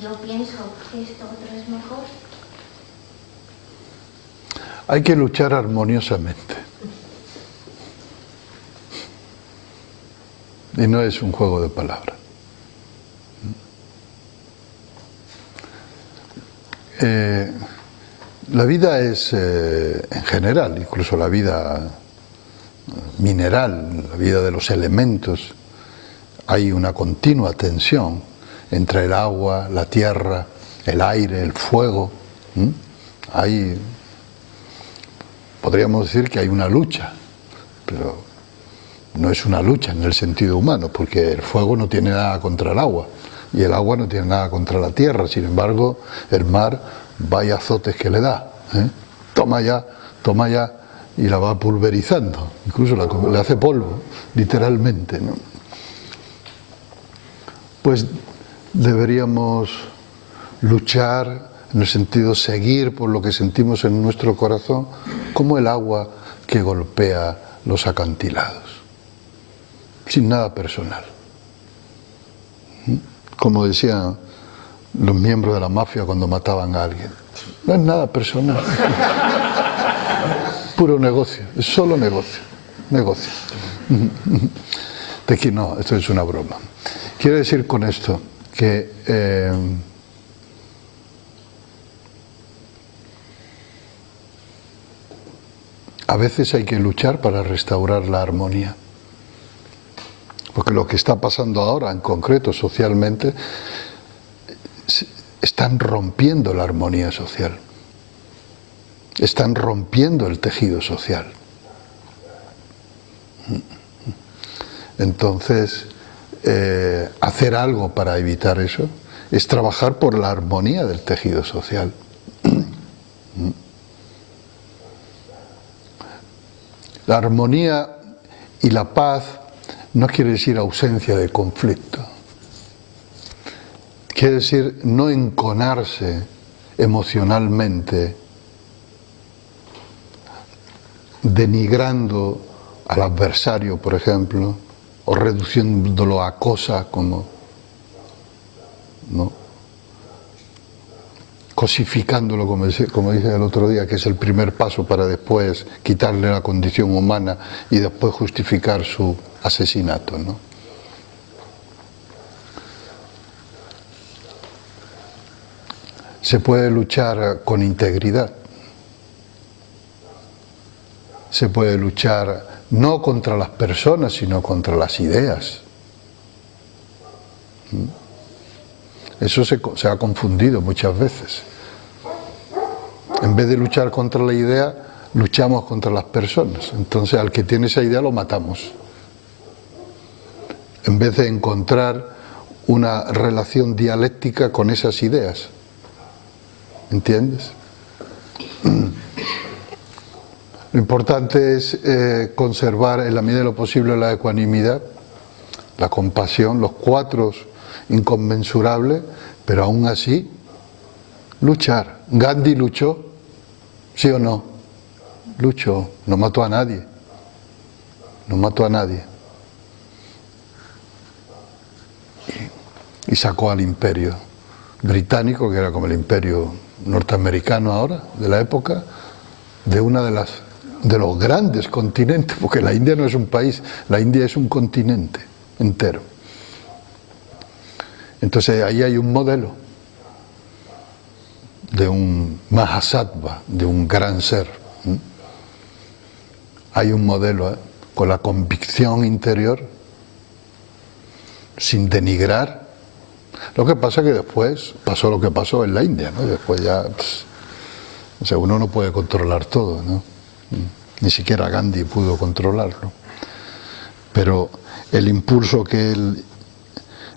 yo pienso que esto otro es mejor. Hay que luchar armoniosamente. Y no es un juego de palabras. La vida es, en general, incluso la vida mineral, la vida de los elementos, hay una continua tensión entre el agua, la tierra, el aire, el fuego. Podríamos decir que hay una lucha, pero no es una lucha en el sentido humano, porque el fuego no tiene nada contra el agua y el agua no tiene nada contra la tierra. Sin embargo, el mar, vaya azotes que le da, toma ya, y la va pulverizando, incluso le hace polvo, literalmente, ¿no? Pues deberíamos luchar en el sentido de seguir por lo que sentimos en nuestro corazón, como el agua que golpea los acantilados, sin nada personal. Como decían los miembros de la mafia cuando mataban a alguien, no es nada personal. Puro negocio, es solo negocio. De aquí no, esto es una broma. Quiero decir con esto que a veces hay que luchar para restaurar la armonía. Porque lo que está pasando ahora, en concreto socialmente, están rompiendo la armonía social. Están rompiendo el tejido social. Entonces, hacer algo para evitar eso es trabajar por la armonía del tejido social. La armonía y la paz no quiere decir ausencia de conflicto. Quiere decir no enconarse emocionalmente, denigrando al adversario, por ejemplo, o reduciéndolo a cosas como, ¿no?, cosificándolo, como dice el otro día, que es el primer paso para después quitarle la condición humana y después justificar su asesinato, ¿no? Se puede luchar con integridad. Se puede luchar no contra las personas, sino contra las ideas. Eso se ha confundido muchas veces. En vez de luchar contra la idea, luchamos contra las personas. Entonces al que tiene esa idea lo matamos. En vez de encontrar una relación dialéctica con esas ideas. ¿Entiendes? Lo importante es conservar en la medida de lo posible la ecuanimidad, la compasión, los cuatro inconmensurables, pero aún así luchar. Gandhi luchó, ¿sí o no? luchó, no mató a nadie. No mató a nadie. Y sacó al imperio británico, que era como el imperio norteamericano ahora, de la época, de una de los grandes continentes, porque la India no es un país, la India es un continente entero. Entonces ahí hay un modelo de un Mahasattva, de un gran ser. Hay un modelo, con la convicción interior, sin denigrar. Lo que pasa es que después pasó lo que pasó en la India, ¿no? Después ya, o sea, uno no puede controlar todo, ¿no? Ni siquiera Gandhi pudo controlarlo. Pero el impulso que él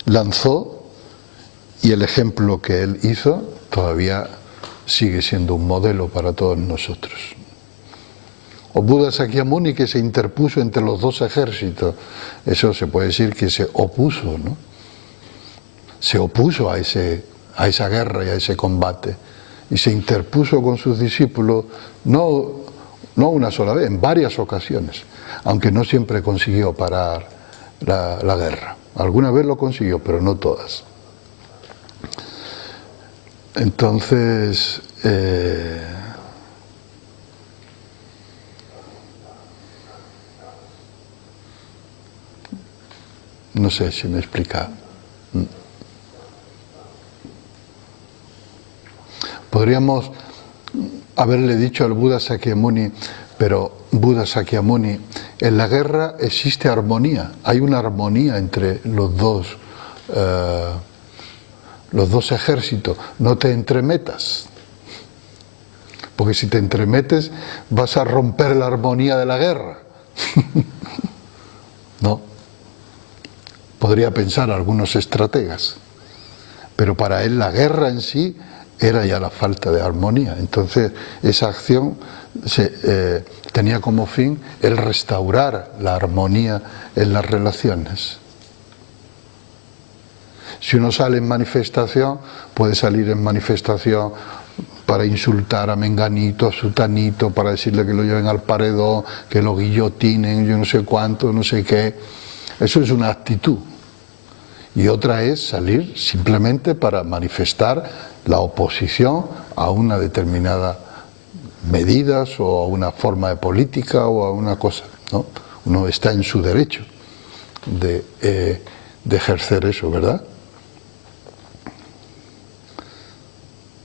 lanzó y el ejemplo que él hizo todavía sigue siendo un modelo para todos nosotros. O Buda Sakyamuni, que se interpuso entre los dos ejércitos, eso se puede decir que se opuso, ¿no? Se opuso a esa guerra y a ese combate, y se interpuso con sus discípulos, no una sola vez, en varias ocasiones, aunque no siempre consiguió parar la guerra. Alguna vez lo consiguió, pero no todas. Entonces, no sé si me he explicado. Podríamos haberle dicho al Buda Sakyamuni, pero Buda Sakyamuni, en la guerra existe armonía, hay una armonía entre los dos ejércitos, no te entremetas, porque si te entremetes vas a romper la armonía de la guerra. No, podría pensar algunos estrategas, pero para él la guerra en sí era ya la falta de armonía. Entonces esa acción tenía como fin el restaurar la armonía en las relaciones. Si uno sale en manifestación, puede salir en manifestación para insultar a Menganito, a Sutanito, para decirle que lo lleven al paredón, que lo guillotinen, yo no sé cuánto, no sé qué. Eso es una actitud. Y otra es salir simplemente para manifestar la oposición a una determinada medidas o a una forma de política o a una cosa, ¿no? Uno está en su derecho de ejercer eso, ¿verdad?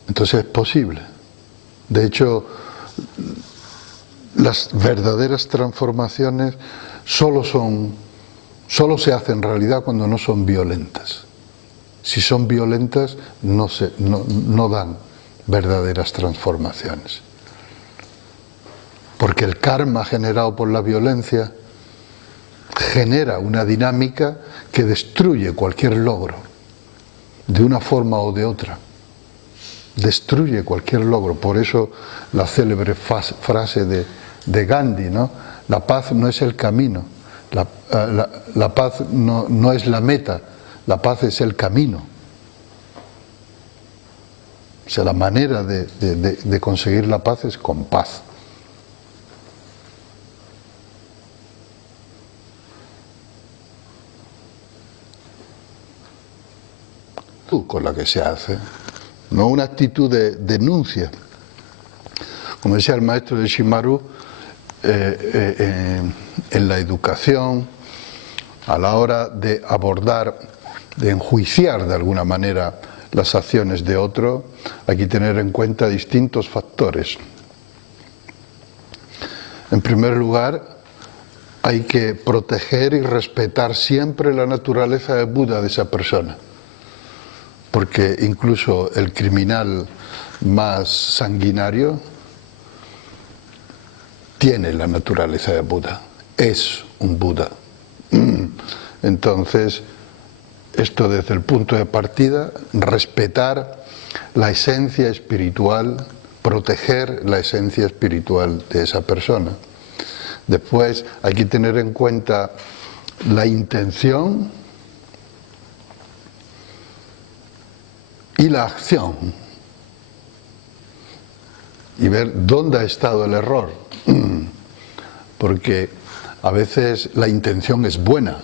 Entonces es posible. De hecho, las verdaderas transformaciones solo se hacen en realidad cuando no son violentas. Si son violentas, no dan verdaderas transformaciones. Porque el karma generado por la violencia genera una dinámica que destruye cualquier logro, de una forma o de otra. Destruye cualquier logro. Por eso la célebre frase de Gandhi, ¿no? La paz no es el camino, la paz no es la meta, la paz es el camino. O sea, la manera de conseguir la paz es con paz. Con la que se hace, no una actitud de denuncia. Como decía el maestro de Shimaru, en la educación, a la hora de abordar, de enjuiciar de alguna manera las acciones de otro, hay que tener en cuenta distintos factores. En primer lugar, hay que proteger y respetar siempre la naturaleza de Buda de esa persona, porque incluso el criminal más sanguinario tiene la naturaleza de Buda, es un Buda. Entonces, esto desde el punto de partida, respetar la esencia espiritual, proteger la esencia espiritual de esa persona. Después hay que tener en cuenta la intención y la acción y ver dónde ha estado el error. porque a veces la intención es buena,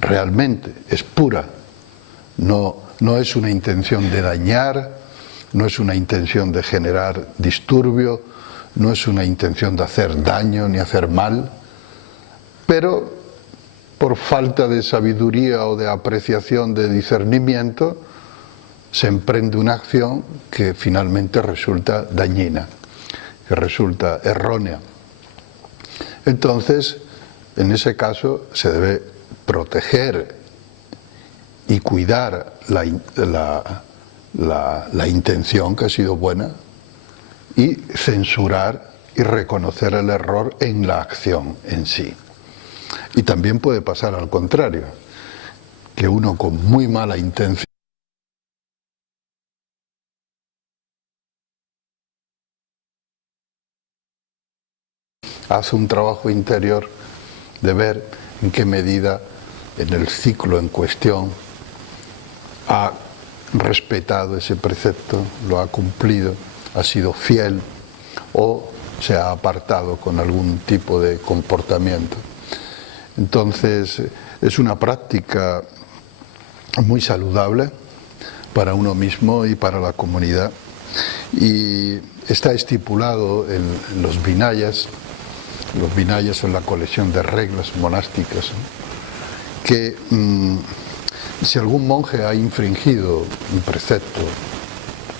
realmente, es pura, no es una intención de dañar, no es una intención de generar disturbio, no es una intención de hacer daño ni hacer mal, pero por falta de sabiduría o de apreciación, de discernimiento, se emprende una acción que finalmente resulta dañina, que resulta errónea. Entonces, en ese caso, se debe proteger y cuidar la intención que ha sido buena y censurar y reconocer el error en la acción en sí. Y también puede pasar al contrario, que uno con muy mala intención hace un trabajo interior de ver en qué medida en el ciclo en cuestión ha respetado ese precepto, lo ha cumplido, ha sido fiel o se ha apartado con algún tipo de comportamiento. Entonces, es una práctica muy saludable para uno mismo y para la comunidad. Y está estipulado en los Vinayas. Los Vinayas son la colección de reglas monásticas, ¿no? Que si algún monje ha infringido un precepto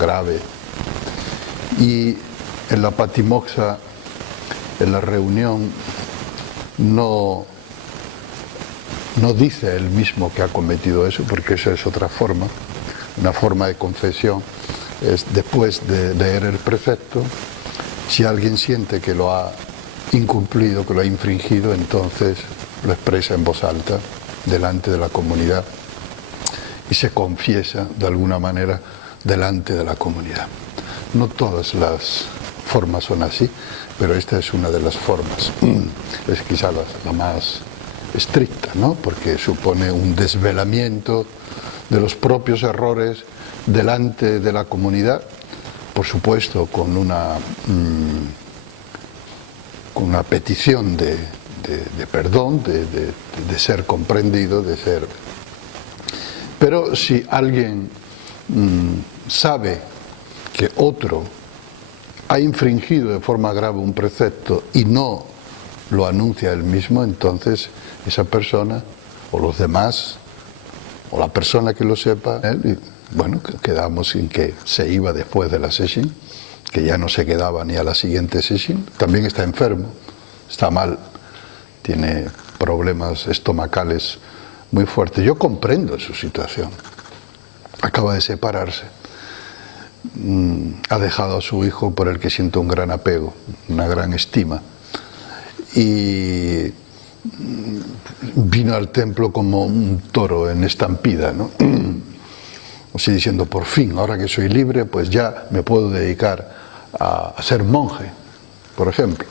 grave y en la patimoxa, en la reunión, no dice él mismo que ha cometido eso, porque esa es otra forma, una forma de confesión, es después de leer el precepto, si alguien siente que lo ha incumplido, que lo ha infringido, entonces lo expresa en voz alta delante de la comunidad y se confiesa de alguna manera delante de la comunidad. No todas las formas son así, pero esta es una de las formas. Es quizá la más estricta, ¿no? Porque supone un desvelamiento de los propios errores delante de la comunidad, por supuesto con una petición de perdón, de ser comprendido, de ser... Pero si alguien sabe que otro ha infringido de forma grave un precepto y no lo anuncia él mismo, entonces esa persona o los demás o la persona que lo sepa, bueno, quedamos en que se iba después de la sesión, que ya no se quedaba ni a la siguiente sesión. También está enfermo, está mal, tiene problemas estomacales muy fuertes. Yo comprendo su situación, acaba de separarse, ha dejado a su hijo por el que siente un gran apego, una gran estima, y vino al templo como un toro en estampida, ¿no? Así diciendo, por fin, ahora que soy libre, pues ya me puedo dedicar a ser monje, por ejemplo.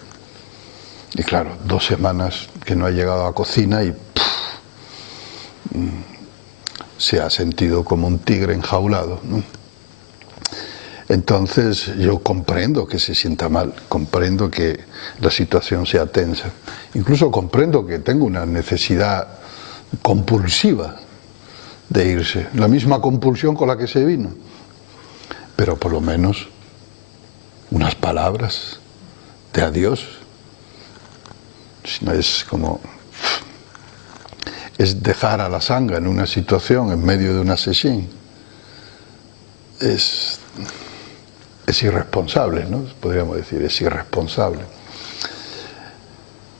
Y claro, 2 semanas que no ha llegado a la cocina y se ha sentido como un tigre enjaulado, ¿no? Entonces yo comprendo que se sienta mal, comprendo que la situación sea tensa, incluso comprendo que tenga una necesidad compulsiva de irse, la misma compulsión con la que se vino, pero por lo menos unas palabras de adiós. Es como... es dejar a la sanga en una situación en medio de una sesión. Es irresponsable, ¿no? Podríamos decir, es irresponsable.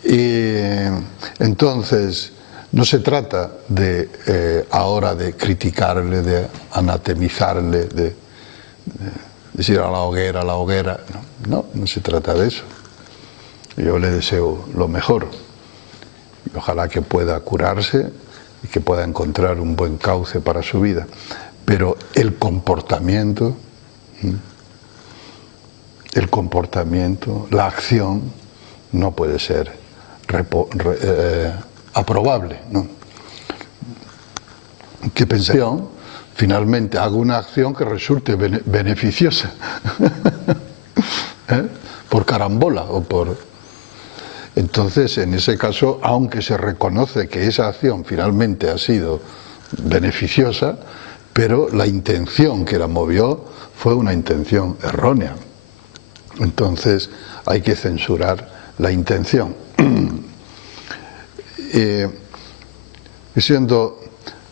Y entonces no se trata de ahora de criticarle, de anatemizarle, de decir a la hoguera, no se trata de eso. Yo le deseo lo mejor y ojalá que pueda curarse y que pueda encontrar un buen cauce para su vida, pero el comportamiento, la acción no puede ser aprobable, ¿no? Que pensación, finalmente hago una acción que resulte beneficiosa por carambola o por... Entonces, en ese caso, aunque se reconoce que esa acción finalmente ha sido beneficiosa, pero la intención que la movió fue una intención errónea. Entonces, hay que censurar la intención. Diciendo,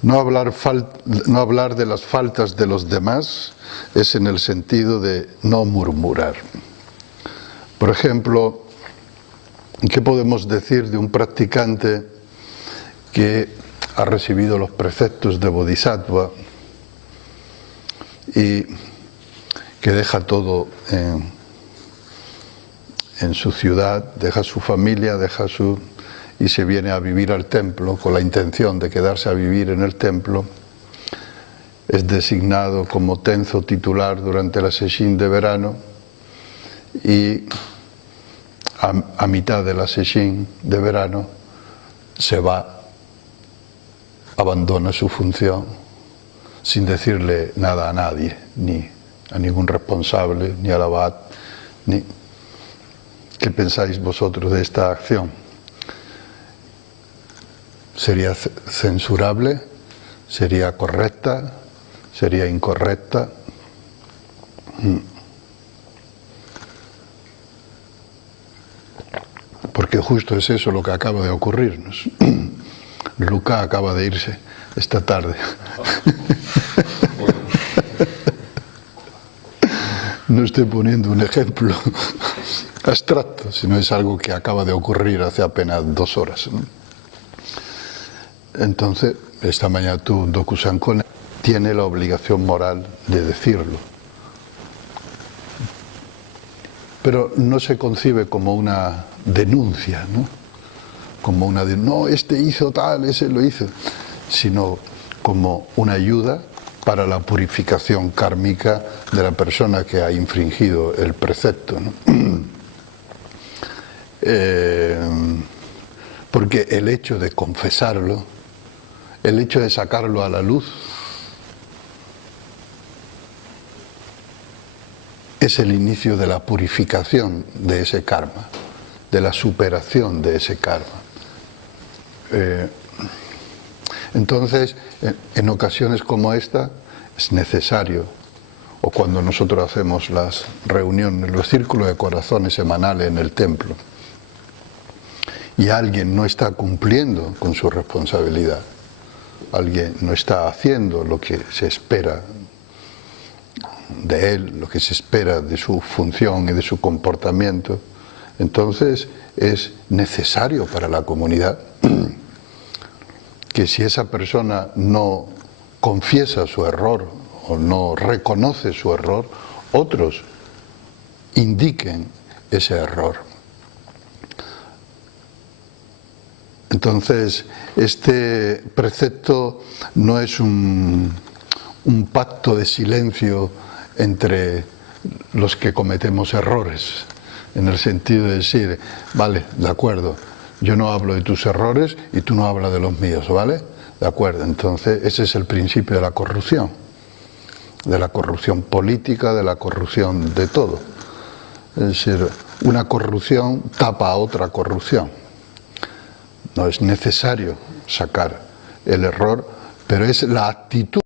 no hablar de las faltas de los demás es en el sentido de no murmurar. Por ejemplo, ¿qué podemos decir de un practicante que ha recibido los preceptos de Bodhisattva y que deja todo en su ciudad, deja su familia, y se viene a vivir al templo con la intención de quedarse a vivir en el templo? Es designado como tenzo titular durante la sesshin de verano y a mitad de la sesshin de verano se va, abandona su función sin decirle nada a nadie, ni a ningún responsable, ni al abad, ni... ¿Qué pensáis vosotros de esta acción? ¿Sería censurable? ¿Sería correcta? ¿Sería incorrecta? Porque justo es eso lo que acaba de ocurrirnos. Luca acaba de irse esta tarde. No estoy poniendo un ejemplo abstracto, sino es algo que acaba de ocurrir hace apenas 2 horas, ¿no? Entonces, esta mañana tú, Dokusan Kone, tiene la obligación moral de decirlo. Pero no se concibe como una denuncia, ¿no? Como una de, no, este hizo tal, ese lo hizo, sino como una ayuda para la purificación kármica de la persona que ha infringido el precepto, ¿no? Porque el hecho de confesarlo, el hecho de sacarlo a la luz, es el inicio de la purificación de ese karma, de la superación de ese karma. Entonces, en ocasiones como esta, es necesario, o cuando nosotros hacemos las reuniones, los círculos de corazones semanales en el templo, y alguien no está cumpliendo con su responsabilidad, alguien no está haciendo lo que se espera de él, lo que se espera de su función y de su comportamiento, entonces es necesario para la comunidad que si esa persona no confiesa su error o no reconoce su error, otros indiquen ese error. Entonces, este precepto no es un pacto de silencio entre los que cometemos errores, en el sentido de decir, vale, de acuerdo, yo no hablo de tus errores y tú no hablas de los míos, ¿vale? De acuerdo, entonces ese es el principio de la corrupción política, de la corrupción de todo. Es decir, una corrupción tapa a otra corrupción. No es necesario sacar el error, pero es la actitud